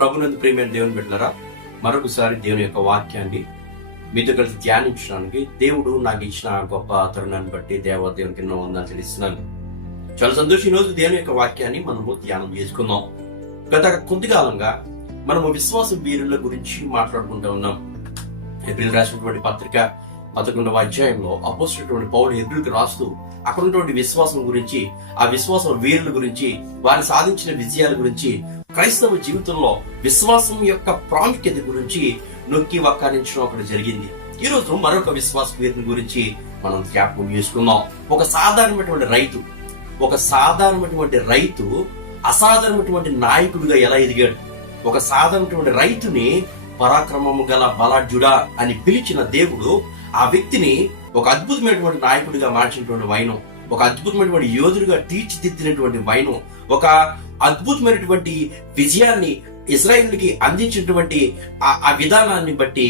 ప్రభునందు ప్రియమైన దేవుని బిడ్డలారా, మరొకసారి దేవుని యొక్క వాక్యాన్ని మీతో కలిసి ధ్యానించడానికి దేవుడు నాకు ఇచ్చిన గొప్ప తరుణాన్ని బట్టి దేవునికి ఎన్నో వందనాలు చెల్లిస్తున్నాను. చాలా సంతోషం. ఈ రోజు దేవుని యొక్క వాక్యాన్ని మనము ధ్యానం చేసుకుందాం. గత కొద్ది కాలంగా మనము విశ్వాస వీరుల గురించి మాట్లాడుకుంటూ ఉన్నాం. ఏప్రిల్ రాసినటువంటి పత్రిక 11వ అధ్యాయంలో అపోస్తలుడైన పౌలు హెబ్రీయులకు రాస్తూ అక్కడ ఉన్నటువంటి విశ్వాసం గురించి, ఆ విశ్వాసం వీరుల గురించి, వారు సాధించిన విజయాల గురించి, క్రైస్తవ జీవితంలో విశ్వాసం యొక్క ప్రాముఖ్యత గురించి నొక్కి వక్కారించడం అక్కడ జరిగింది. ఈ రోజు మరొక విశ్వాస వీరుని గురించి మనం జ్ఞాపకం చేసుకుందాం. ఒక సాధారణమైనటువంటి రైతు అసాధారణమైనటువంటి నాయకుడిగా ఎలా ఎదిగాడు. ఒక సాధారణమైనటువంటి రైతుని పరాక్రమము గల బలాఢ్యుడా అని పిలిచిన దేవుడు ఆ వ్యక్తిని ఒక అద్భుతమైనటువంటి నాయకుడిగా మార్చినటువంటి వైనం, ఒక అద్భుతమైనటువంటి యోధుడిగా తీర్చిదిద్దినటువంటి వైనం, ఒక అద్భుతమైనటువంటి విజయాన్ని ఇశ్రాయేలుకి అందించినటువంటి ఆ విధానాన్ని బట్టి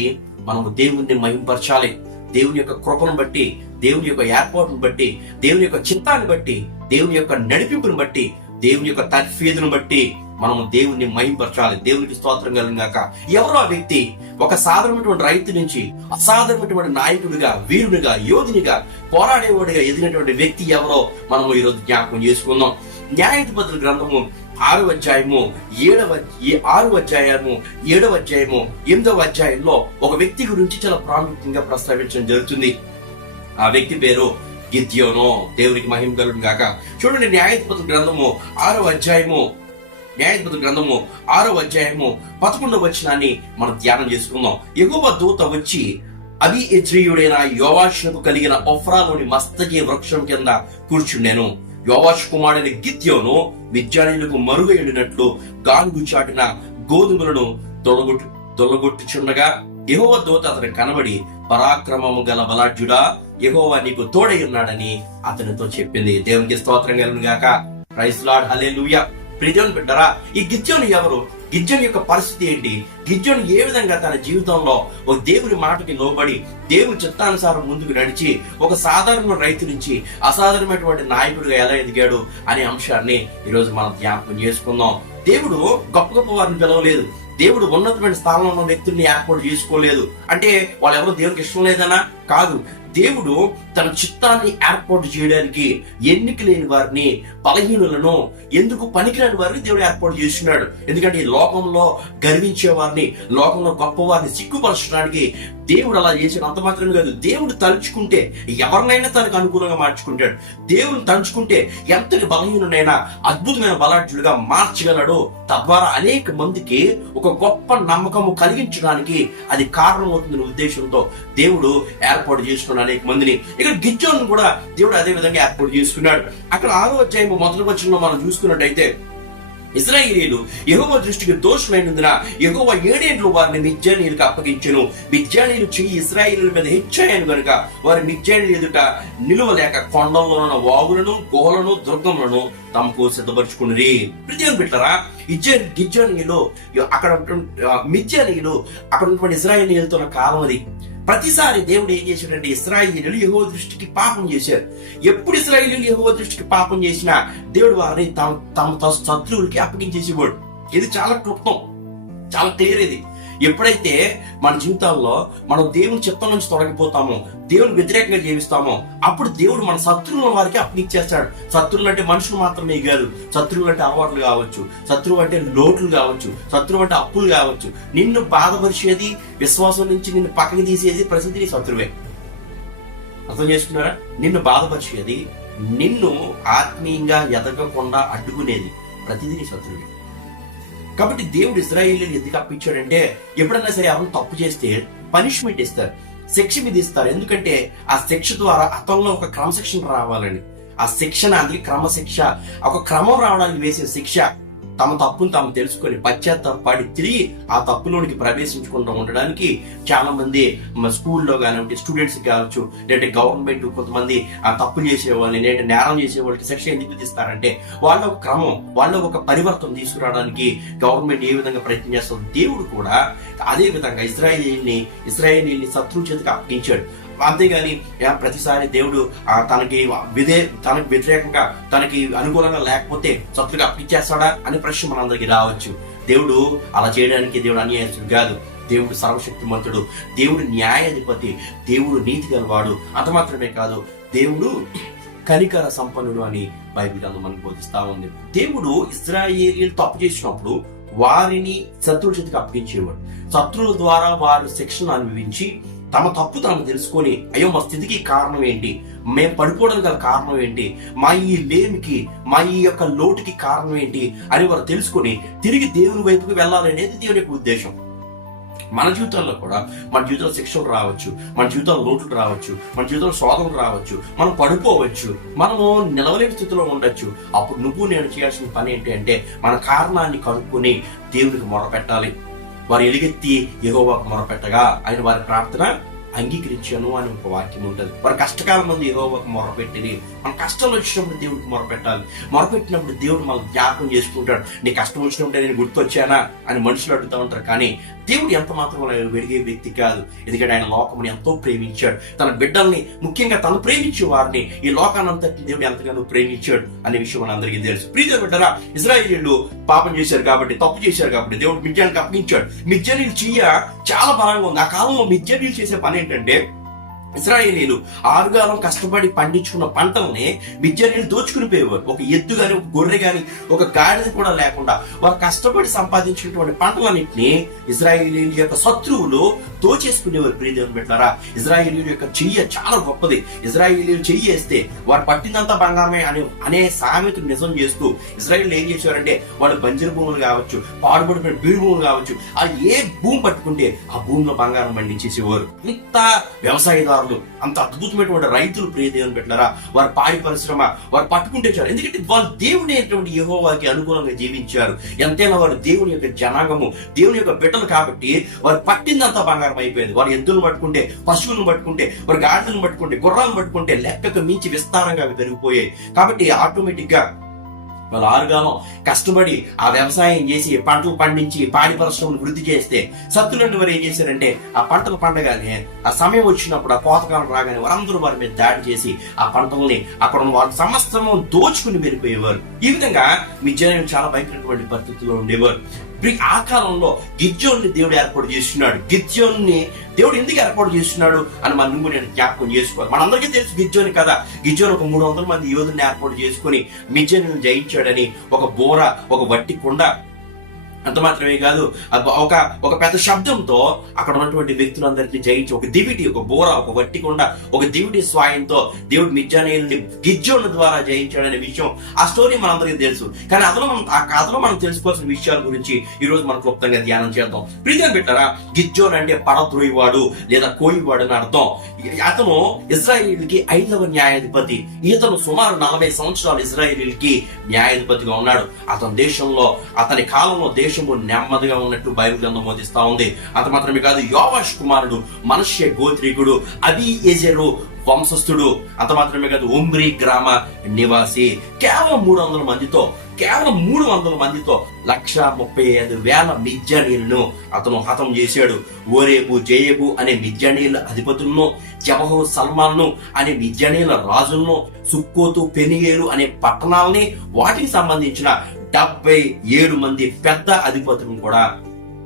మనము దేవుణ్ణి మహింపరచాలి. దేవుని యొక్క కృపను బట్టి, దేవుని యొక్క ఏర్పాటును బట్టి, దేవుని యొక్క చిత్తాన్ని బట్టి, దేవుని యొక్క నడిపింపును బట్టి, దేవుని యొక్క తర్ఫీదును బట్టి మనము దేవుణ్ణి మహింపరచాలి. దేవునికి స్తోత్రం కలుగుగాక. ఎవరో ఆ వ్యక్తి ఒక సాధారణమైనటువంటి రైతు నుంచి అసాధారణమైనటువంటి నాయకుడిగా, వీరునిగా, యోధునిగా, పోరాడేవాడిగా ఎదిగినటువంటి వ్యక్తి ఎవరో మనము ఈరోజు జ్ఞాపకం చేసుకుందాం. న్యాయాధిపతుల గ్రంథము 6వ అధ్యాయము 7వ అధ్యాయము 8వ అధ్యాయంలో ఒక వ్యక్తి గురించి చాలా ప్రాముఖ్యంగా ప్రస్తావించడం జరుగుతుంది. ఆ వ్యక్తి పేరు గిద్యోను. దేవునికి మహిమ కలుగును గాక. చూడండి, న్యాయాధిపతుల గ్రంథము 6వ అధ్యాయము 11వ వచనాన్ని మనం ధ్యానం చేసుకుందాం. యెహోవా దూత వచ్చి అబీయెజ్రీయుడైన యోవాషునకు కలిగిన ఒఫ్రాలోని మస్తకి వృక్షం కింద కూర్చుండెను. యోవాషు కుమారుడైన గిద్యోను మిద్యానీయులకు మరుగైనట్లు గానుగు చాటిన గోధుమలను తొలగొట్టుచుండగా యెహోవా దూత అతను కనబడి, పరాక్రమము గల బలాఢ్యుడా, యెహోవా నీకు తోడై ఉన్నాడని అతనితో చెప్పింది. దేవునికి స్తోత్రం కలుగును గాక. ప్రైజ్ లార్డ్, హల్లెలూయా. ప్రియదేవుని బిడ్డలారా, ఈ గిద్యోను ఎవరు? గిద్యోను యొక్క పరిస్థితి ఏంటి? గిద్యోను ఏ విధంగా తన జీవితంలో ఒక దేవుని మాటకి లోబడి దేవుని చిత్తానుసారం ముందుకు నడిచి ఒక సాధారణ రైతు నుంచి అసాధారణమైనటువంటి నాయకుడిగా ఎలా ఎదిగాడు అనే అంశాన్ని ఈరోజు మనం జ్ఞాపకం చేసుకుందాం. దేవుడు గొప్ప గొప్ప వారిని పిలవలేదు. దేవుడు ఉన్నతమైన స్థానంలో ఉన్న వ్యక్తుల్ని ఏర్పాటు చేసుకోలేదు. అంటే వాళ్ళు ఎవరో దేవునికి ఇష్టం లేదనా? కాదు. దేవుడు తన చిత్తాన్ని ఏర్పాటు చేయడానికి ఎన్నిక లేని వారిని, బలహీనులను, ఎందుకు పనికిరాని వారిని దేవుడు ఏర్పాటు చేస్తున్నాడు. ఎందుకంటే ఈ లోకంలో గర్వించే వారిని, లోకంలో గొప్ప వారిని సిగ్గుపరచడానికి దేవుడు అలా చేసాడు. అంత మాత్రమే కాదు, దేవుడు తలుచుకుంటే ఎవరినైనా తనకు అనుకూలంగా మార్చుకుంటాడు. దేవుడు తలుచుకుంటే ఎంతటి బలహీనునైనా అద్భుతమైన బలాఢ్యుడిగా మార్చగలడు. తద్వారా అనేక మందికి ఒక గొప్ప నమ్మకము కలిగించడానికి అది కారణమవుతుందనే ఉద్దేశంతో దేవుడు ఏర్పాటు చేసుకున్నాడు అనేక మందిని. ఇక్కడ గిద్యోను కూడా దేవుడు అదే విధంగా ఏర్పాటు చేసుకున్నాడు. అక్కడ 6వ అధ్యాయం 1వ వచనంలో మనం చూసుకున్నట్టయితే, ఇశ్రాయేలీయులు యెహోవా దృష్టికి దోషమైనందున యెహోవా 7 ఏండ్లు వారిని మిద్యానీయులకు అప్పగించెను. మిద్యానీయులు చెయ్యి ఇశ్రాయేలీయుల మీద హెచ్చాయను గనుక వారి మిద్యానీయుల ఎదుట నిలువలేక కొండల్లో ఉన్న వాగులను, గుహలను, దుర్గములను తమకు సిద్ధపరచుకుని. ప్రియదేవుని బిడ్డలారా, మిద్యానీయులు అక్కడ మిద్యానీయులు అక్కడ ఉన్నటువంటి ఇశ్రాయేలీయులతో ఉన్న కాలం అది. ప్రతిసారి దేవుడు ఏం చేశాడంటే, ఇశ్రాయేలీయులు యెహోవా దృష్టికి పాపం చేశారు. ఎప్పుడు ఇశ్రాయేలీయులు యెహోవా దృష్టికి పాపం చేసినా దేవుడు వారిని తమ శత్రువులకి అప్పగించేసేవాడు. ఇది చాలా క్లుప్తం, చాలా క్లియర్. ఇది ఎప్పుడైతే మన జీవితాల్లో మనం దేవుని చిత్తం నుంచి తొలగిపోతామో, దేవుని వ్యతిరేకంగా జీవిస్తామో, అప్పుడు దేవుడు మన శత్రువుల వారికి అప్పగించేస్తాడు. శత్రువులు అంటే మనుషులు మాత్రమే కాదు. శత్రువులు అంటే అలవాట్లు కావచ్చు, శత్రువు అంటే లోట్లు కావచ్చు, శత్రువు అంటే అప్పులు కావచ్చు. నిన్ను బాధపరిచేది, విశ్వాసం నుంచి నిన్ను పక్కకి తీసేది ప్రసిద్ధి నీ శత్రువే. అర్థం చేసుకున్నారా? నిన్ను బాధపరిచేది, నిన్ను ఆత్మీయంగా ఎదగకుండా అడ్డుకునేది ప్రతిదీ నీ శత్రువే. కాబట్టి దేవుడు ఇశ్రాయేలీయులను ఎందుకు అప్పించాడంటే, ఎప్పుడన్నా సరే ఎవరు తప్పు చేస్తే పనిష్మెంట్ ఇస్తారు, శిక్ష విధిస్తారు. ఎందుకంటే ఆ శిక్ష ద్వారా అతనిలో ఒక క్రమశిక్షణ రావాలని. ఆ శిక్షణ, అందుకే క్రమశిక్ష, ఒక క్రమం రావడానికి వేసే శిక్ష. తమ తప్పును తాము తెలుసుకొని పశ్చాత్తాపడి తిరిగి ఆ తప్పులోనికి ప్రవేశించకుండా ఉండడానికి చాలా మంది స్కూల్లో కానివ్వండి, స్టూడెంట్స్ కావచ్చు, లేదంటే గవర్నమెంట్ కొంతమంది ఆ తప్పు చేసేవాళ్ళని, లేదంటే నేరం చేసేవాళ్ళకి శిక్ష ఎందుకు విధిస్తారంటే వాళ్ళ ఒక క్రమం, వాళ్ళ ఒక పరివర్తన తీసుకురావడానికి గవర్నమెంట్ ఏ విధంగా ప్రయత్నం చేస్తారు. దేవుడు కూడా అదే విధంగా ఇశ్రాయేలీయుల్ని శత్రువు చేతికి అప్పగించాడు. అంతేగాని ప్రతిసారి దేవుడు తనకి వ్యతిరేకంగా, తనకి అనుకూలంగా లేకపోతే శత్రువుగా అప్పగించేస్తాడా అనే ప్రశ్న మనందరికి రావచ్చు. దేవుడు అలా చేయడానికి దేవుడు అన్యాయస్తుడు కాదు. దేవుడు సర్వశక్తిమంతుడు, దేవుడు న్యాయాధిపతి, దేవుడు నీతి గలవాడు. అంత మాత్రమే కాదు, దేవుడు కనికర సంపన్నుడు అని బైబిల్ గ్రంథం మనకు బోధిస్తా ఉంది. దేవుడు ఇశ్రాయేలీయులు తప్పు చేసినప్పుడు వారిని శత్రువుల చేతికి అప్పగించేవాడు. శత్రువుల ద్వారా వారు శిక్షణ అనుభవించి తమ తప్పు తాము తెలుసుకొని, అయ్యో మా స్థితికి కారణం ఏంటి, మేము పడిపోవడానికి గల కారణం ఏంటి, మా ఈ లేమికి, మా ఈ యొక్క లోటుకి కారణం ఏంటి అని వారు తెలుసుకొని తిరిగి దేవుని వైపుకి వెళ్ళాలనేది దేవుని యొక్క ఉద్దేశం. మన జీవితాల్లో కూడా, మన జీవితంలో శిక్షలు రావచ్చు, మన జీవితంలో లోట్లు రావచ్చు, మన జీవితంలో శోధనలు రావచ్చు, మనం పడిపోవచ్చు, మనము నిలవలేని స్థితిలో ఉండొచ్చు. అప్పుడు నువ్వు నేను చేయాల్సిన పని ఏంటి అంటే మన కారణాన్ని కనుక్కొని దేవునికి మొరపెట్టాలి. వారు ఎలుగెత్తి యెహోవాకు మొరపెట్టగా ఆయన వారి ప్రార్థన అంగీకరించాను అని ఒక వాక్యం ఉంటుంది. వారి కష్టకాలం మంది యెహోవాకు మొరపెట్టింది. మన కష్టం వచ్చినప్పుడు దేవుడికి మొరపెట్టాలి. మొరపెట్టినప్పుడు దేవుడు మనం జ్ఞాపకం చేసుకుంటాడు. నీ కష్టం వచ్చినప్పుడు నేను గుర్తొచ్చానా అని మనుషులు అడుగుతూ ఉంటారు. కానీ దేవుడు ఎంత మాత్రం వెలిగే వ్యక్తి కాదు. ఎందుకంటే ఆయన లోకముని ఎంతో ప్రేమించాడు. తన బిడ్డల్ని, ముఖ్యంగా తను ప్రేమించే వారిని, ఈ లోకానంతటి దేవుడు ఎంతగానో ప్రేమించాడు అనే విషయం మన అందరికీ తెలుసు. ప్రియమైన బిడ్డలారా, ఇశ్రాయేలీయులు పాపం చేశారు కాబట్టి, తప్పు చేశారు కాబట్టి దేవుడు మిద్యానికి అప్పగించాడు. మిద్యానీయుల చెయ్య చాలా బలంగా ఉంది. ఆ కాలంలో మిద్యానీయులు చేసే పని ఏంటంటే, ఇశ్రాయేలీయులు ఆరుగాలం కష్టపడి పండించుకున్న పంటల్ని మిద్యానీయులు దోచుకుని పోయేవారు. ఒక ఎద్దు గాని, ఒక గొర్రె గాని, ఒక గాడిద కూడా లేకుండా వారు కష్టపడి సంపాదించినటువంటి పంటలన్నింటినీ ఇశ్రాయేలీయుల యొక్క శత్రువులు దోచేసుకునేవారు. ప్రియదేవుని బిడ్డలారా, ఇశ్రాయేలీయుల యొక్క చెయ్య చాలా గొప్పది. ఇశ్రాయేలీయులు చెయ్యి వేస్తే వారు పట్టిందంతా బంగారమే అనే సామెతను నిజం చేస్తూ ఇశ్రాయేలీయులు ఏం చేశారంటే, వాళ్ళు బంజరు భూములు కావచ్చు, పాడుబడిన బీడు భూములు కావచ్చు, ఆ ఏ భూమి పట్టుకుంటే ఆ భూమిలో బంగారం పండించేసేవారు. ఇంత వ్యవసాయదారులు, అంత అద్భుతమైనటువంటి రైతులు, ప్రియదేవుని బిడ్డలారా, వారి పాడి పరిశ్రమ వారు పట్టుకుంటే చాలు. ఎందుకంటే వాళ్ళు దేవుని అయినటువంటి యెహోవాకి అనుకూలంగా జీవించారు. ఎంతైనా వారు దేవుని యొక్క జనాంగము, దేవుని యొక్క బిడ్డలు కాబట్టి వారు పట్టిందంతా బంగారం అయిపోయింది. వారు ఎద్దులను పట్టుకుంటే, పశువులను పట్టుకుంటే, వారు గాడిదలను పట్టుకుంటే, గుర్రాలను పట్టుకుంటే లెక్కకు మించి విస్తారంగా అవి పెరిగిపోయాయి. కాబట్టి ఆటోమేటిక్ గా వాళ్ళు ఆరుగాలం కష్టపడి ఆ వ్యవసాయం చేసి పంటలు పండించి పాడి పరిశ్రమను వృద్ధి చేస్తే, శత్రువులు వారు ఏం చేశారంటే, ఆ పంటలు పండగానే, ఆ సమయం వచ్చినప్పుడు, ఆ కోతకాలం రాగానే వారందరూ వారి మీద దాడి చేసి ఆ పంటల్ని అక్కడ వారి సమస్తము దోచుకుని వెళ్ళిపోయేవారు. ఈ విధంగా మిద్యానీయులు చాలా భయపడినటువంటి పరిస్థితుల్లో ఉండేవారు. ఆ కాలంలో గిద్యోన్ని దేవుడు ఏర్పాటు చేస్తున్నాడు. గిద్యోన్ని దేవుడు ఎందుకు ఏర్పాటు చేస్తున్నాడు అని మన నువ్వు నేను జ్ఞాపకం చేసుకోవాలి. మనందరికీ తెలుసు గిద్యోని కదా. గిద్యోని ఒక 300 మంది యోధుల్ని ఏర్పాటు చేసుకుని మిద్యానీయులను జయించాడని. ఒక బోర, ఒక వట్టి కుండ, అంత మాత్రమే కాదు, ఒక పెద్ద శబ్దంతో అక్కడ ఉన్నటువంటి వ్యక్తులందరినీ జయించి, ఒక దివిటి, ఒక బోర, ఒక వట్టి కొండ, ఒక దివిటి స్వాయంతో దేవుడు మిద్యానీయుల్ని గిద్యోను ద్వారా జయించాడనే విషయం, ఆ స్టోరీ మనందరికీ తెలుసు. కానీ ఆ కథలో మనం తెలుసుకోవాల్సిన విషయాల గురించి ఈ రోజు మనం క్లుప్తంగా ధ్యానం చేద్దాం. ప్రియమైన బిడ్డలారా, గిద్యోను అంటే పడద్రోయివాడు లేదా కోయివాడు అని అర్థం. అతను ఇశ్రాయేలీయులకి 5వ న్యాయాధిపతి. ఇతను సుమారు 40 సంవత్సరాలు ఇశ్రాయేలీయులకి న్యాయాధిపతిగా ఉన్నాడు. అతని కాలంలో దేశము నెమ్మదిగా ఉన్నట్టు బైబిల్ గ్రంథం బోధిస్తా ఉంది. అంత మాత్రమే కాదు, యోవాషు కుమారుడు, మనష్య గోత్రీకుడు, అబీయెజెరు వంశస్థుడు, అంత మాత్రమే కాదు, ఒమ్రీ గ్రామ నివాసి. కేవలం 300 మందితో 1,35,000 మిద్యానీయులను అతను హతం చేశాడు. ఓరేబు, జేయబు అనే మిద్యానీయుల అధిపతులను, జబహు, సల్మాను అనే మిద్యానీయుల రాజులను, సుక్కోతు, పెనియేలు అనే పట్టణాలని, వాటికి సంబంధించిన 77 మంది పెద్ద అధిపతులను కూడా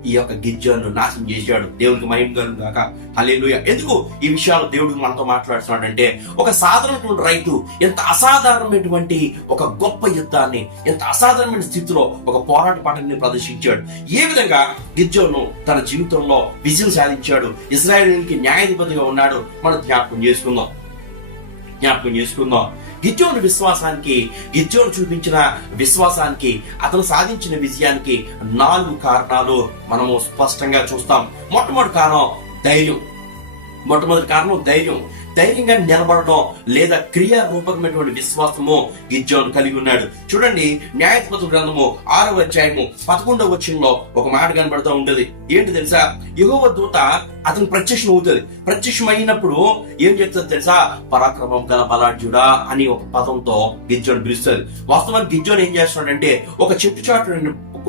ఈ యొక్క గిద్యోను నాశనం చేశాడు. దేవునికి మహిమ కలుగును గాక. హల్లెలూయా. ఎందుకు ఈ విషయాలు దేవుడు మనతో మాట్లాడుతున్నాడంటే, ఒక సాధారణటువంటి రైతు ఎంత అసాధారణమైనటువంటి ఒక గొప్ప యుద్ధాన్ని, ఎంత అసాధారణమైన స్థితిలో ఒక పోరాట పటాన్ని ప్రదర్శించాడు. ఏ విధంగా గిద్యోను తన జీవితంలో విజయం సాధించాడు, ఇశ్రాయేలీయులకి న్యాయాధిపతిగా ఉన్నాడు, మనం జ్ఞాపకం చేసుకుందాం. గిద్యోను చూపించిన విశ్వాసానికి, అతను సాధించిన విజయానికి 4 కారణాలు మనము స్పష్టంగా చూస్తాం. మొట్టమొదటి కారణం ధైర్యం. ధైర్యంగా నిలబడడం లేదా క్రియారూపకమైనటువంటి విశ్వాసము గిద్యోను కలిగి ఉన్నాడు. చూడండి, న్యాయాధిపతుల గ్రంథము 6వ అధ్యాయము 11వ వచనంలో ఒక మాట కనబడుతూ ఉంటది. ఏంటి తెలుసా? యెహోవా దూత అతను ప్రత్యక్షం అయినప్పుడు ఏం చెప్తుంది తెలుసా? పరాక్రమం గల బలాఢ్యుడా అని ఒక పదంతో గిద్యోను పిలుస్తుంది. వాస్తవానికి గిద్యోను ఏం చేస్తున్నాడంటే, ఒక చెట్టు చాటు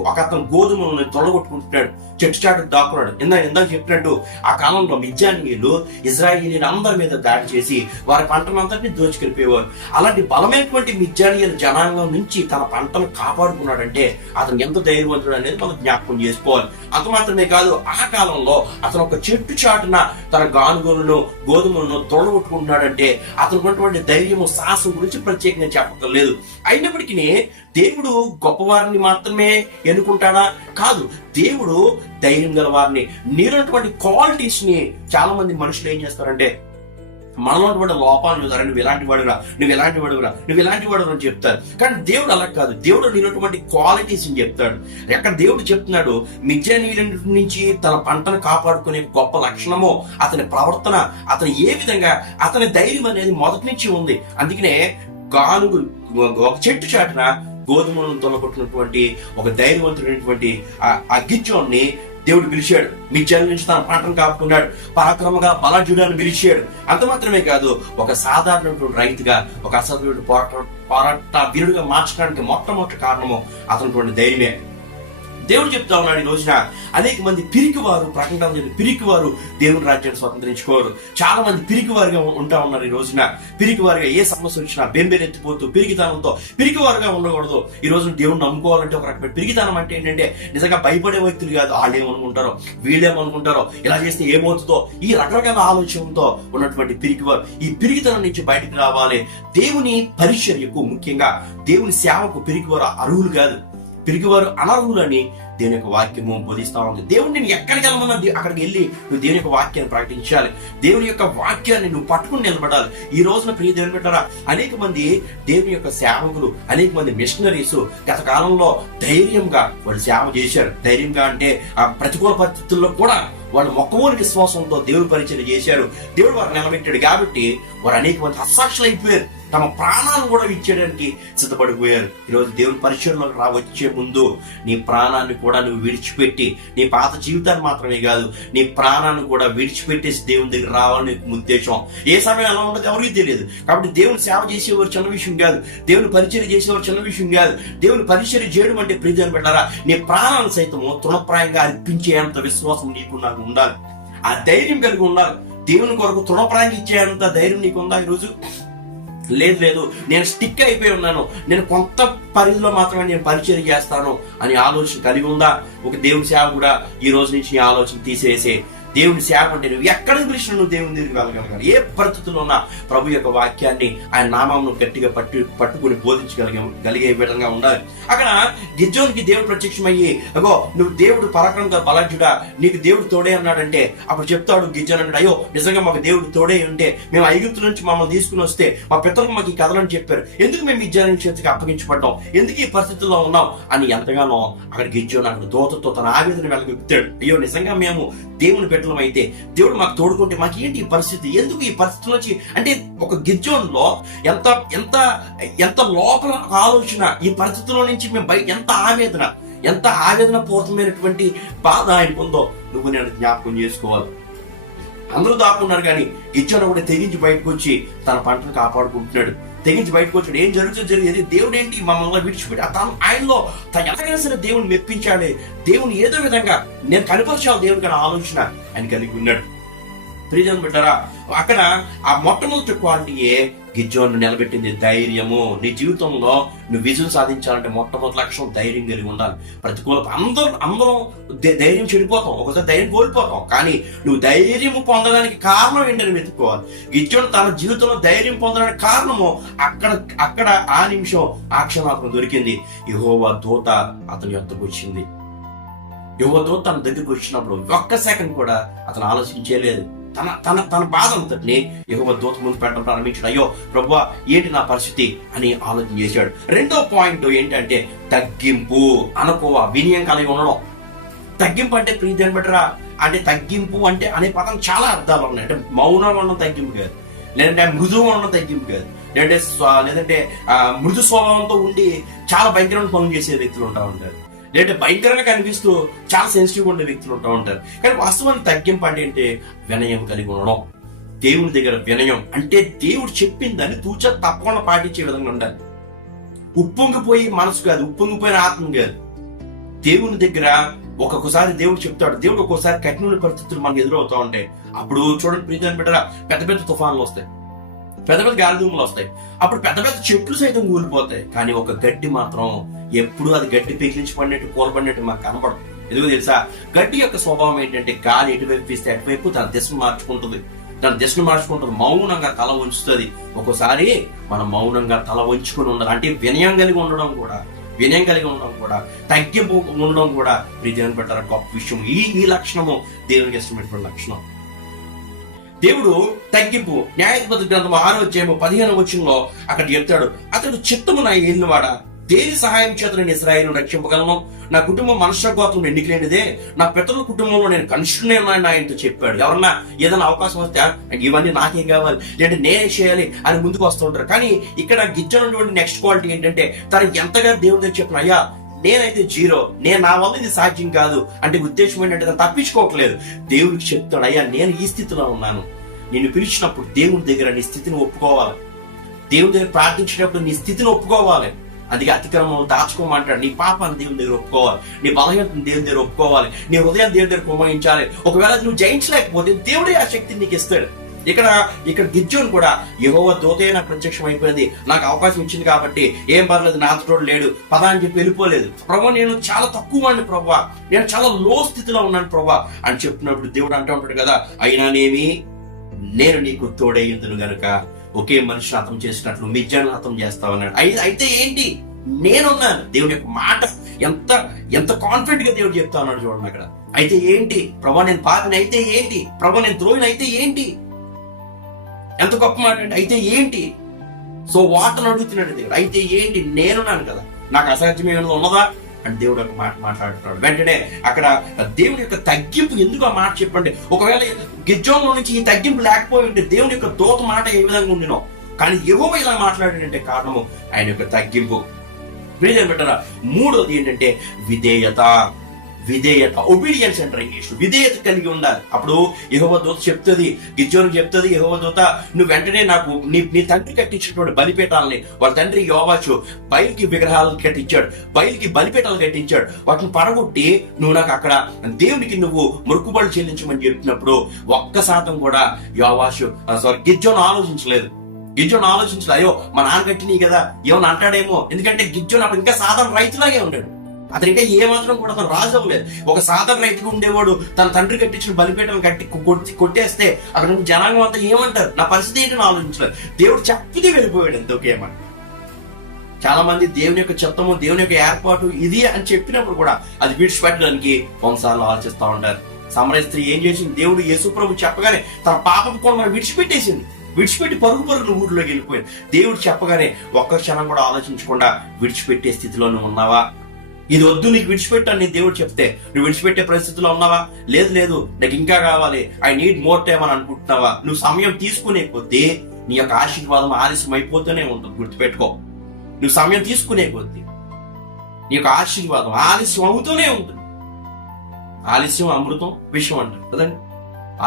ఒక అతను గోధుమలను తొలగొట్టుకుంటున్నాడు, చెట్టు చాటుకు దాక్కున్నాడు. ఇందాక చెప్పినట్టు ఆ కాలంలో మిద్యానీయులు ఇజ్రాయేలీయులు అందరి మీద దాడి చేసి వారి పంటనంతటిని దోచుకెళ్ళిపోయేవారు. అలాంటి బలమైనటువంటి మిద్యానీయుల జనాంగం నుంచి తన పంటను కాపాడుకున్నాడంటే అతను ఎంత ధైర్యవంతుడు అనేది మనం జ్ఞాపకం చేసుకోవాలి. అంత మాత్రమే కాదు, ఆ కాలంలో అతను ఒక చెట్టు చాటున తన గానుగలను గోధుమలను తొలగొట్టుకుంటున్నాడంటే అతనికి ఉన్నటువంటి ధైర్యము సాహసం గురించి ప్రత్యేకంగా చెప్పక్కర్లేదు. అయినప్పటికీ దేవుడు గొప్పవారిని మాత్రమే ఎన్నుకుంటాడా? కాదు. దేవుడు ధైర్యం గల వారిని, నీరున్నటువంటి క్వాలిటీస్ ని చాలా మంది మనుషులు ఏం చేస్తారంటే మనలో లోపాలను చూసారు. నువ్వు ఎలాంటి వాడురా, నువ్వు ఎలాంటి వాడురా, నువ్వు ఎలాంటి వాడు అని చెప్తారు. కానీ దేవుడు అలా కాదు. దేవుడు నీనటువంటి క్వాలిటీస్ ని చెప్తాడు. ఎక్కడ దేవుడు చెప్తున్నాడు, మిద్యానీయుల నుంచి తన పంటను కాపాడుకునే గొప్ప లక్షణము అతని ప్రవర్తన, అతని ఏ విధంగా అతని ధైర్యం అనేది మొదటి నుంచి ఉంది. అందుకనే గానుగు ఒక చెట్టు చాటున గోధుమలను తొలగొట్టినటువంటి ఒక ధైర్యవంతుడైనటువంటి ఆ గిజ్జోన్ని దేవుడు పిలిచాడు. మిద్యానీయుల నుంచి తన పంటను కాపుకున్నాడు. పరాక్రమంగా బలాఢ్యుడాన్ని పిలిచాడు. అంత మాత్రమే కాదు, ఒక సాధారణటువంటి రైతుగా, ఒక అసాధారణ పోరాట వీరుడుగా మార్చడానికి మొట్టమొదటి కారణము అతనికి ధైర్యమే. దేవుడు చెప్తా ఉన్నాడు, ఈ రోజున అనేక మంది పిరికివారు, ప్రకటన పిరికివారు దేవుని రాజ్యాన్ని స్వతంత్రించుకోరు. చాలా మంది పిరికివారుగా ఉంటా ఉన్నారు. ఈ రోజున పిరికివారుగా ఏ సమస్య వచ్చినా బెంబేలెత్తిపోతూ పిరికితనంతో పిరికివారుగా ఉండకూడదు. ఈ రోజున దేవుడిని నమ్ముకోవాలంటే ఒక రకమైన పిరికితనం అంటే ఏంటంటే నిజంగా భయపడే వ్యక్తులు కాదు. వాళ్ళు ఏమనుకుంటారో, వీళ్ళేమనుకుంటారో, ఇలా చేస్తే ఏమవుతుందో, ఈ రకరకాల ఆలోచనతో ఉన్నటువంటి పిరికివారు ఈ పిరికితనం నుంచి బయటకు రావాలి. దేవుని పరిచర్యకు, ముఖ్యంగా దేవుని సేవకు పిరికివారు అర్హులు కాదు, పిరికివారు అనర్హులని దేవుని యొక్క వాక్యము బోధిస్తా ఉంది. దేవుడు నేను ఎక్కడికి వెళ్ళమన్నా అక్కడికి వెళ్ళి నువ్వు దేవుని యొక్క వాక్యాన్ని ప్రకటించాలి. దేవుని యొక్క వాక్యాన్ని నువ్వు పట్టుకుని నిలబడాలి. ఈ రోజున ప్రియ దేవుని పెట్టారా, అనేక మంది దేవుని యొక్క సేవకులు, అనేక మంది మిషనరీస్ గత కాలంలో ధైర్యంగా వాళ్ళు సేవ చేశారు. ధైర్యంగా అంటే ఆ ప్రతికూల పరిస్థితుల్లో కూడా వాళ్ళు మొక్కవోని విశ్వాసంతో దేవుని పరిచయం చేశారు. దేవుడు వారు నిలబెట్టాడు కాబట్టి వారు అనేక మంది హస్తాక్షలు అయిపోయారు. తమ ప్రాణాలను కూడా ఇచ్చేయడానికి సిద్ధపడిపోయారు. ఈరోజు దేవుని పరిచయంలోకి వచ్చే ముందు నీ ప్రాణాన్ని కూడా నువ్వు విడిచిపెట్టి, నీ పాత జీవితాన్ని మాత్రమే కాదు నీ ప్రాణాన్ని కూడా విడిచిపెట్టేసి దేవుని దగ్గర రావాలని ఉద్దేశం. ఏ సమయం ఎలా ఉండదు ఎవరికి తెలియదు. కాబట్టి దేవుని సేవ చేసేవారు చిన్న విషయం కాదు, దేవుని పరిచయం చేసేవారు చిన్న విషయం కాదు. దేవుని పరిచయం చేయడం అంటే ప్రీతిని పెట్టారా, నీ ప్రాణాలను సైతము తృణప్రాయంగా అర్పించేంత విశ్వాసం నీకు నాకు ఉండాలి. ఆ ధైర్యం కలిగి ఉండాలి. దేవుని కొరకు తృణప్రాయంగా ఇచ్చేంత ధైర్యం నీకుందా? ఈరోజు లేదు, నేను స్టిక్ అయిపోయి ఉన్నాను, నేను కొంత పరిధిలో మాత్రమే నేను పరిచయం చేస్తాను అని ఆలోచన కలిగి ఉందా? ఒక దేవుని సేవ కూడా ఈ రోజు నుంచి నీ ఆలోచన తీసేసే. దేవుని సేవ అంటే నువ్వు ఎక్కడికి పిలిచినా నువ్వు దేవుని దగ్గరికి వెళ్ళగలగాలి. ఏ పరిస్థితుల్లో ఉన్నా ప్రభు యొక్క వాక్యాన్ని, ఆయన నామాలను గట్టిగా పట్టుకుని బోధించగలిగే విధంగా ఉండాలి. అక్కడ గిజ్జోనికి దేవుడు ప్రత్యక్షమయ్యి, అగో నువ్వు దేవుడు పరాక్రమంగా బలాఢ్యుడా, నీకు దేవుడు తోడే అన్నాడంటే అప్పుడు చెప్తాడు గిజ్జోన్ అన్నాడు, అయ్యో నిజంగా మాకు దేవుడు తోడే ఉంటే మేము ఐగుప్తు నుంచి మమ్మల్ని తీసుకుని వస్తే మా పితరులు మాకు ఈ కథలని చెప్పారు, ఎందుకు మేము మిద్యానీయుల చేతికి అప్పగించబడ్డాం, ఎందుకు ఈ పరిస్థితుల్లో ఉన్నాం అని ఎంతగానో అక్కడ గిజ్జోన్ అక్కడ దోతతో తన ఆవేదన వెళ్ళగెత్తాడు. అయ్యో నిజంగా మేము దేవుని బిడ్డలం అయితే, దేవుడు మాకు తోడుకుంటే మాకు ఏంటి ఈ పరిస్థితి, ఎందుకు ఈ పరిస్థితి నుంచి అంటే ఒక గిజ్జోన్లో ఎంత ఎంత ఎంత లోపల ఆలోచన, ఈ పరిస్థితుల్లో నుంచి మేము ఎంత ఆవేదన పూర్తమైనటువంటి బాధ ఆయనకు ఉందో నువ్వు నేను జ్ఞాపకం చేసుకోవాలి. అందరూ దాక్కున్నారు కానీ గిజ్జోన్ కూడా తెగించి బయటకు వచ్చి తన పంటను కాపాడుకుంటున్నాడు. తెగించి బయటకు వచ్చాడు. ఏం జరిగేది, దేవుడు ఏంటి మమ్మల్ని విడిచిపెట్టి ఆయనలో తను ఎలాగైనా సరే దేవుని మెప్పించాలి, దేవుని ఏదో విధంగా నేను కనిపరచాలి దేవునికి అనే ఆలోచన ఆయన కలిగి ఉన్నాడు. ప్రియజనం పెట్టారా, అక్కడ ఆ మొట్టమొదటి క్వాలిటీయే గిజ్జోను నిలబెట్టింది ధైర్యము. నీ జీవితంలో నువ్వు విజయం సాధించాలంటే మొట్టమొదటి లక్ష్యం ధైర్యం కలిగి ఉండాలి. ప్రతికూల అందరం ధైర్యం చెడిపోతాం, ఒకసారి ధైర్యం కోల్పోతాం. కానీ నువ్వు ధైర్యం పొందడానికి కారణం ఏంటని వెతుక్కోవాలి. గిజ్జోను తన జీవితంలో ధైర్యం పొందడానికి కారణము అక్కడ ఆ నిమిషం ఆ క్షణం దొరికింది. యెహోవా దూత అతని యొద్దకు వచ్చింది. యెహోవా దూత తన దగ్గరకు వచ్చినప్పుడు ఒక్క సెకండ్ కూడా అతను ఆలోచించలేదు. తన బాధ అంతటిని యెహోవా దూత ముందు పెట్టడం ప్రారంభించాడు. అయ్యో ప్రభువా ఏంటి నా పరిస్థితి అని ఆలోచన చేశాడు. రెండో పాయింట్ ఏంటంటే తగ్గింపు, అనుకోవ, వినయం కలిగి ఉండడం. తగ్గింపు అంటే ప్రీతిని బట్టరా అంటే తగ్గింపు అంటే అనే పదం చాలా అర్థాలు ఉన్నాయి. అంటే మౌనం ఉండడం తగ్గింపు కాదు, లేదంటే మృదువు ఉండడం తగ్గింపు కాదు, లేదంటే మృదు స్వభావంతో ఉండి చాలా భయంకరమైన పనులు చేసే వ్యక్తులు ఉంటా ఉంటారు, లేదంటే భయంకరంగా కనిపిస్తూ చాలా సెన్సిటివ్గా ఉండే వ్యక్తులు ఉంటా ఉంటారు. కానీ వాస్తవానికి తగ్గింపు అంటే ఏంటి, వినయం కలిగి ఉండడం. దేవుని దగ్గర వినయం అంటే దేవుడు చెప్పిందని తూచా తప్పకుండా పాటించే విధంగా ఉండాలి. ఉప్పొంగిపోయి మనసు కాదు, ఉప్పొంగిపోయిన ఆత్మ కాదు. దేవుని దగ్గర ఒక్కొక్కసారి దేవుడు చెప్తాడు, దేవుడు ఒక్కోసారి కఠినమైన పరిస్థితులు మనకు ఎదురవుతా ఉంటాయి. అప్పుడు చూడండి ప్రీతం బిడ్డరా, పెద్ద పెద్ద తుఫాన్లు వస్తాయి, పెద్ద పెద్ద గాలిదుములు వస్తాయి, అప్పుడు పెద్ద పెద్ద చెట్లు సైతం కూలిపోతాయి. కానీ ఒక గడ్డి మాత్రం ఎప్పుడు అది గడ్డి పెకిలించి పడినట్టు కూలబడినట్టు మాకు కనబడదు. ఎందుకు తెలుసా? గడ్డి యొక్క స్వభావం ఏంటంటే గాలి ఎటువైపు తీస్తే అటువైపు తన దిశను మార్చుకుంటుంది, మౌనంగా తల ఉంచుతుంది. ఒక్కోసారి మనం మౌనంగా తల వంచుకొని ఉండాలి. అంటే వినయం కలిగి ఉండడం కూడా, తగ్గింపు ఉండడం కూడా దేవుని పెట్టారు గొప్ప విషయం. ఈ లక్షణము దేవునికి ఇష్టమైనటువంటి లక్షణం. దేవుడు తగ్గింపు. న్యాయాధిపతి గ్రంథం 6వ అధ్యాయం 15వ వచనంలో అక్కడ చెప్తాడు, అతడు చిత్తము నా ఏలినవాడా, దేని సహాయం చేత నేను ఇశ్రాయేలును రక్షింపగలను? నా కుటుంబం మనుష్య గోత్రం ఎన్నికలేనిదే, నా పితరుల కుటుంబంలో నేను కనిష్ఠునే ఉన్నాను ఆయనతో చెప్పాడు. ఎవరన్నా ఏదైనా అవకాశం వస్తే ఇవన్నీ నాకేం కావాలి, లేదంటే నేనే చేయాలి అని ముందుకు వస్తూ ఉంటారు. కానీ ఇక్కడ గిజ్జనటువంటి నెక్స్ట్ క్వాలిటీ ఏంటంటే, తను ఎంతగా దేవుని దగ్గర చెప్పిన, అయ్యా నేనైతే జీరో, నా వల్ల ఇది సాధ్యం కాదు అంటే ఉద్దేశం ఏంటంటే తను తప్పించుకోవట్లేదు. దేవుడికి చెప్తాడు, అయ్యా నేను ఈ స్థితిలో ఉన్నాను, నిన్ను పిలిచినప్పుడు దేవుని దగ్గర నీ స్థితిని ఒప్పుకోవాలి, దేవుని దగ్గర ప్రార్థించినప్పుడు నీ స్థితిని ఒప్పుకోవాలి. అందుకే అతిక్రమం దాచుకోమంటాడు. నీ పాపాన్ని దేవుని దగ్గర ఒప్పుకోవాలి, నీ బలహీనతను దేవుని దగ్గర ఒప్పుకోవాలి, నీ హృదయం దేవుని దగ్గర కుమ్మగించాలి. ఒకవేళ నువ్వు జయించలేకపోతే దేవుడే ఆ శక్తిని నీకు ఇస్తాడు. ఇక్కడ గిజ్జోను కూడా యెహోవా దూతే నాకు ప్రత్యక్షం అయిపోయింది, నాకు అవకాశం ఇచ్చింది కాబట్టి ఏం పర్లేదు, నాతో లేడు పదా అని చెప్పి వెళ్ళిపోలేదు. ప్రభా నేను చాలా తక్కువ వాడిని ప్రభా, నేను చాలా లో స్థితిలో ఉన్నాను ప్రభా అని చెప్పినప్పుడు దేవుడు అంటూ ఉంటాడు కదా, అయినానేమి నేను నీకు తోడయ్యుందును గనుక ఒకే మనిషిని హతం చేసినట్లు మిజ్జాన్ని హతం చేస్తావన్నాడు. అయితే ఏంటి, నేనున్నాను. దేవుని యొక్క మాట ఎంత కాన్ఫిడెంట్ గా దేవుడు చెప్తా ఉన్నాడు చూడండి అక్కడ. అయితే ఏంటి ప్రభా, నేను పాపిని అయితే ఏంటి, ప్రభా నేను ద్రోహిని అయితే ఏంటి, ఎంత గొప్ప మాట అండి. అయితే ఏంటి, సో వాటని అడుగుతున్నాడు దేవుడు. అయితే ఏంటి, నేనున్నాను కదా, నాకు అసాధ్యం ఏమైనా ఉన్నదా అని దేవుడు ఒక మాట మాట్లాడుతున్నాడు. వెంటనే అక్కడ దేవుడి యొక్క తగ్గింపు ఎందుకు ఆ మాట చెప్పండి. ఒకవేళ గిజ్జోన్లో నుంచి ఈ తగ్గింపు లేకపోయి ఉంటే దేవుని యొక్క దూత మాట ఏ విధంగా ఉండినో, కానీ యెహోవా ఇలా మాట్లాడాడంటే కారణము ఆయన యొక్క తగ్గింపు. పెట్టారా? మూడోది ఏంటంటే విధేయత. ఒబీడియన్స్ అంటారు ఇంగ్లీష్. విధేయత కలిగి ఉండాలి. అప్పుడు యెహోవా దూత చెప్తుంది, గిజ్జోనుకు చెప్తుంది, యెహోవా దూత నువ్వు వెంటనే నాకు నీ తండ్రి కట్టించినటువంటి బలిపీఠాలని, వాళ్ళ తండ్రి యోవాషు బయలుకి విగ్రహాలను కట్టించాడు, బయలుకి బలిపీఠాలు కట్టించాడు, వాటిని పడగొట్టి నువ్వు నాకు అక్కడ దేవునికి నువ్వు మొక్కుబడులు చెల్లించమని చెప్పినప్పుడు ఒక్క కూడా గిజ్జోను ఆలోచించలేదు. అయ్యో మా నాన్న కట్టినవి కదా ఏమన్నా అంటాడేమో, ఎందుకంటే గిజ్జోను అప్పుడు ఇంకా సాధారణ రైతులాగే ఉన్నాడు. అతను ఇంకా ఏమాత్రం కూడా అతను రాజు అవ్వలేదు. ఒక సాధారణ రైతుగా ఉండేవాడు తన తండ్రి కట్టించిన బలిపీఠం కొట్టేస్తే అక్కడ నుంచి జనాంగం అంతా ఏమంటారు, నా పరిస్థితి ఏంటని ఆలోచించలేదు. దేవుడు చెప్పితే వెళ్ళిపోయాడు ఎంతోకేమని. చాలా మంది దేవుని యొక్క చిత్తము, దేవుని యొక్క ఏర్పాటు ఇది అని చెప్పినప్పుడు కూడా అది విడిచిపెట్టడానికి వంశాలు ఆలోచిస్తూ ఉంటారు. సమరయ స్త్రీ ఏం చేసింది, దేవుడు యేసుప్రభు చెప్పగానే తన పాపం కూడా విడిచిపెట్టి పరుగును ఊర్లోకి వెళ్ళిపోయింది. దేవుడు చెప్పగానే ఒక్క క్షణం కూడా ఆలోచించకుండా విడిచిపెట్టే స్థితిలో నువ్వు ఉన్నావా? ఇది వద్దు నీకు విడిచిపెట్టాను నేను దేవుడు చెప్తే నువ్వు విడిచిపెట్టే పరిస్థితిలో ఉన్నావా? లేదు నాకు ఇంకా కావాలి, ఐ నీడ్ మోర్ టైం అని అనుకుంటున్నావా? నువ్వు సమయం తీసుకునే కొద్దీ నీ యొక్క ఆశీర్వాదం ఆలస్యం అయిపోతూనే ఉంటుంది. గుర్తుపెట్టుకో, నువ్వు సమయం తీసుకునే కొద్దీ నీ యొక్క ఆశీర్వాదం ఆలస్యం అవుతూనే ఉంటుంది. ఆలస్యం అమృతం విషయం అంటారు కదండి.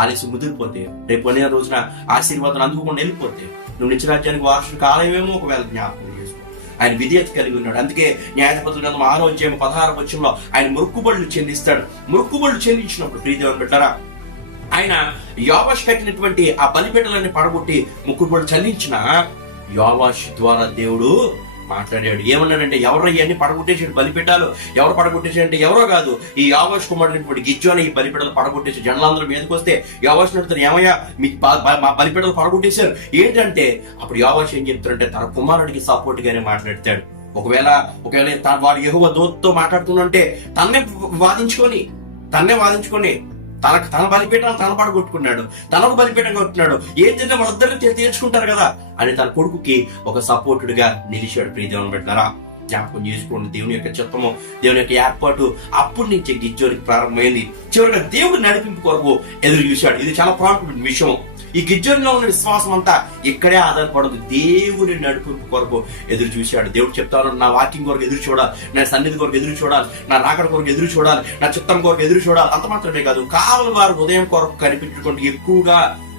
ఆలస్యం ముదిరిపోతే రేపు అనే రోజున ఆశీర్వాదం అందుకోకుండా వెళ్ళిపోతే నువ్వు నిత్యరాజ్యానికి వారసుడు కాలేమేమో ఒకవేళ జ్ఞాపకం చేసుకో. ఆయన విధేయత కలిగి ఉన్నాడు. అందుకే న్యాయాధిపతుల గ్రంథం 6వ అధ్యాయం 16వ వచనంలో ఆయన మొక్కుబడులు చెల్లిస్తాడు. మొక్కుబడులు చెల్లించినప్పుడు ప్రియదేవుని బిడ్డలారా, ఆయన యోవాషు కట్టినటువంటి ఆ బలిపీఠాలన్నీ పడగొట్టి మొక్కుబడులు చెల్లించిన యోవాషు ద్వారా దేవుడు మాట్లాడాడు. ఏమన్నాడంటే, ఎవరయ్యా అన్ని పడగొట్టేసాడు బలిపీఠాలు, ఎవరు పడగొట్టేసాడంటే ఎవరో కాదు, ఈ యోవాషు కుమారుడైనటువంటి గిజ్జోను ఈ బలిపీఠాలు పడగొట్టేసి జనాలందరూ మీదకి వస్తే యోవాషుని అడుగుతారు, ఏమయ్యా మీ బలిపీఠాలు పడగొట్టేశారు ఏంటంటే, అప్పుడు యోవాషు ఏం చెప్తాడంటే తన కుమారుడికి సపోర్ట్ గానే మాట్లాడతాడు. ఒకవేళ వాడు యెహోవా దూతతో మాట్లాడుతుందంటే తన్నే వాదించుకొని తన బలిపీఠం తన పడగొట్టుకున్నాడు, తనకు బలిపీఠం కొట్టుకున్నాడు, ఏంటంటే వాళ్ళిద్దరిని తీర్చుకుంటారు కదా అని తన కొడుకుకి ఒక సపోర్టెడ్ గా నిలిచాడు. ప్రియదేవుని బిడ్డలారా, జ్ఞాపకం చేసుకోండి దేవుని యొక్క చిత్తము, దేవుని యొక్క ఏర్పాటు అప్పటి నుంచి గిజ్జోనికి ప్రారంభమైంది. చివరిగా దేవుడు నడిపింపు కొరకు ఎదురు చూశాడు. ఇది చాలా ప్రాముఖ్యమైన విషయం. ఈ గిజ్జోనిలో ఉన్న విశ్వాసం అంతా ఇక్కడే ఆధారపడదు. దేవుని నడిపింపు కొరకు ఎదురు చూశాడు. దేవుడు చెప్తాను, నా వాకింగ్ కొరకు ఎదురు చూడాలి, నా సన్నిధి కొరకు ఎదురు చూడాలి, నా రాకడ కొరకు ఎదురు చూడాలి, నా చిత్తం కొరకు ఎదురు చూడాలి. అంత మాత్రమే కాదు, కావలి వారు ఉదయం కొరకు కనిపెట్టుకుంటూ ఎక్కువగా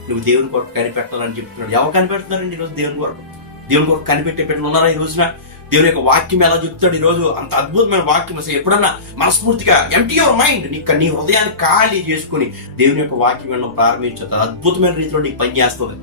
నువ్వు దేవుని కొరకు కనిపెట్టాలని చెప్తున్నాడు. ఎవరు కనిపెడుతున్నారండి ఈరోజు దేవుని కొరకు? దేవుని కొరకు కనిపెట్టే పెట్టిన ఉన్నారా ఈ రోజున? దేవుని యొక్క వాక్యం ఎలా చెప్తాడు ఈరోజు, అంత అద్భుతమైన వాక్యం. అసలు ఎప్పుడన్నా మనస్ఫూర్తిగా ఎంటీ యువర్ మైండ్, నీ హృదయాన్ని ఖాళీ చేసుకుని దేవుని యొక్క వాక్యం వినడం ప్రారంభించదు, అద్భుతమైన రీతిలో నీకు పనిచేస్తుంది.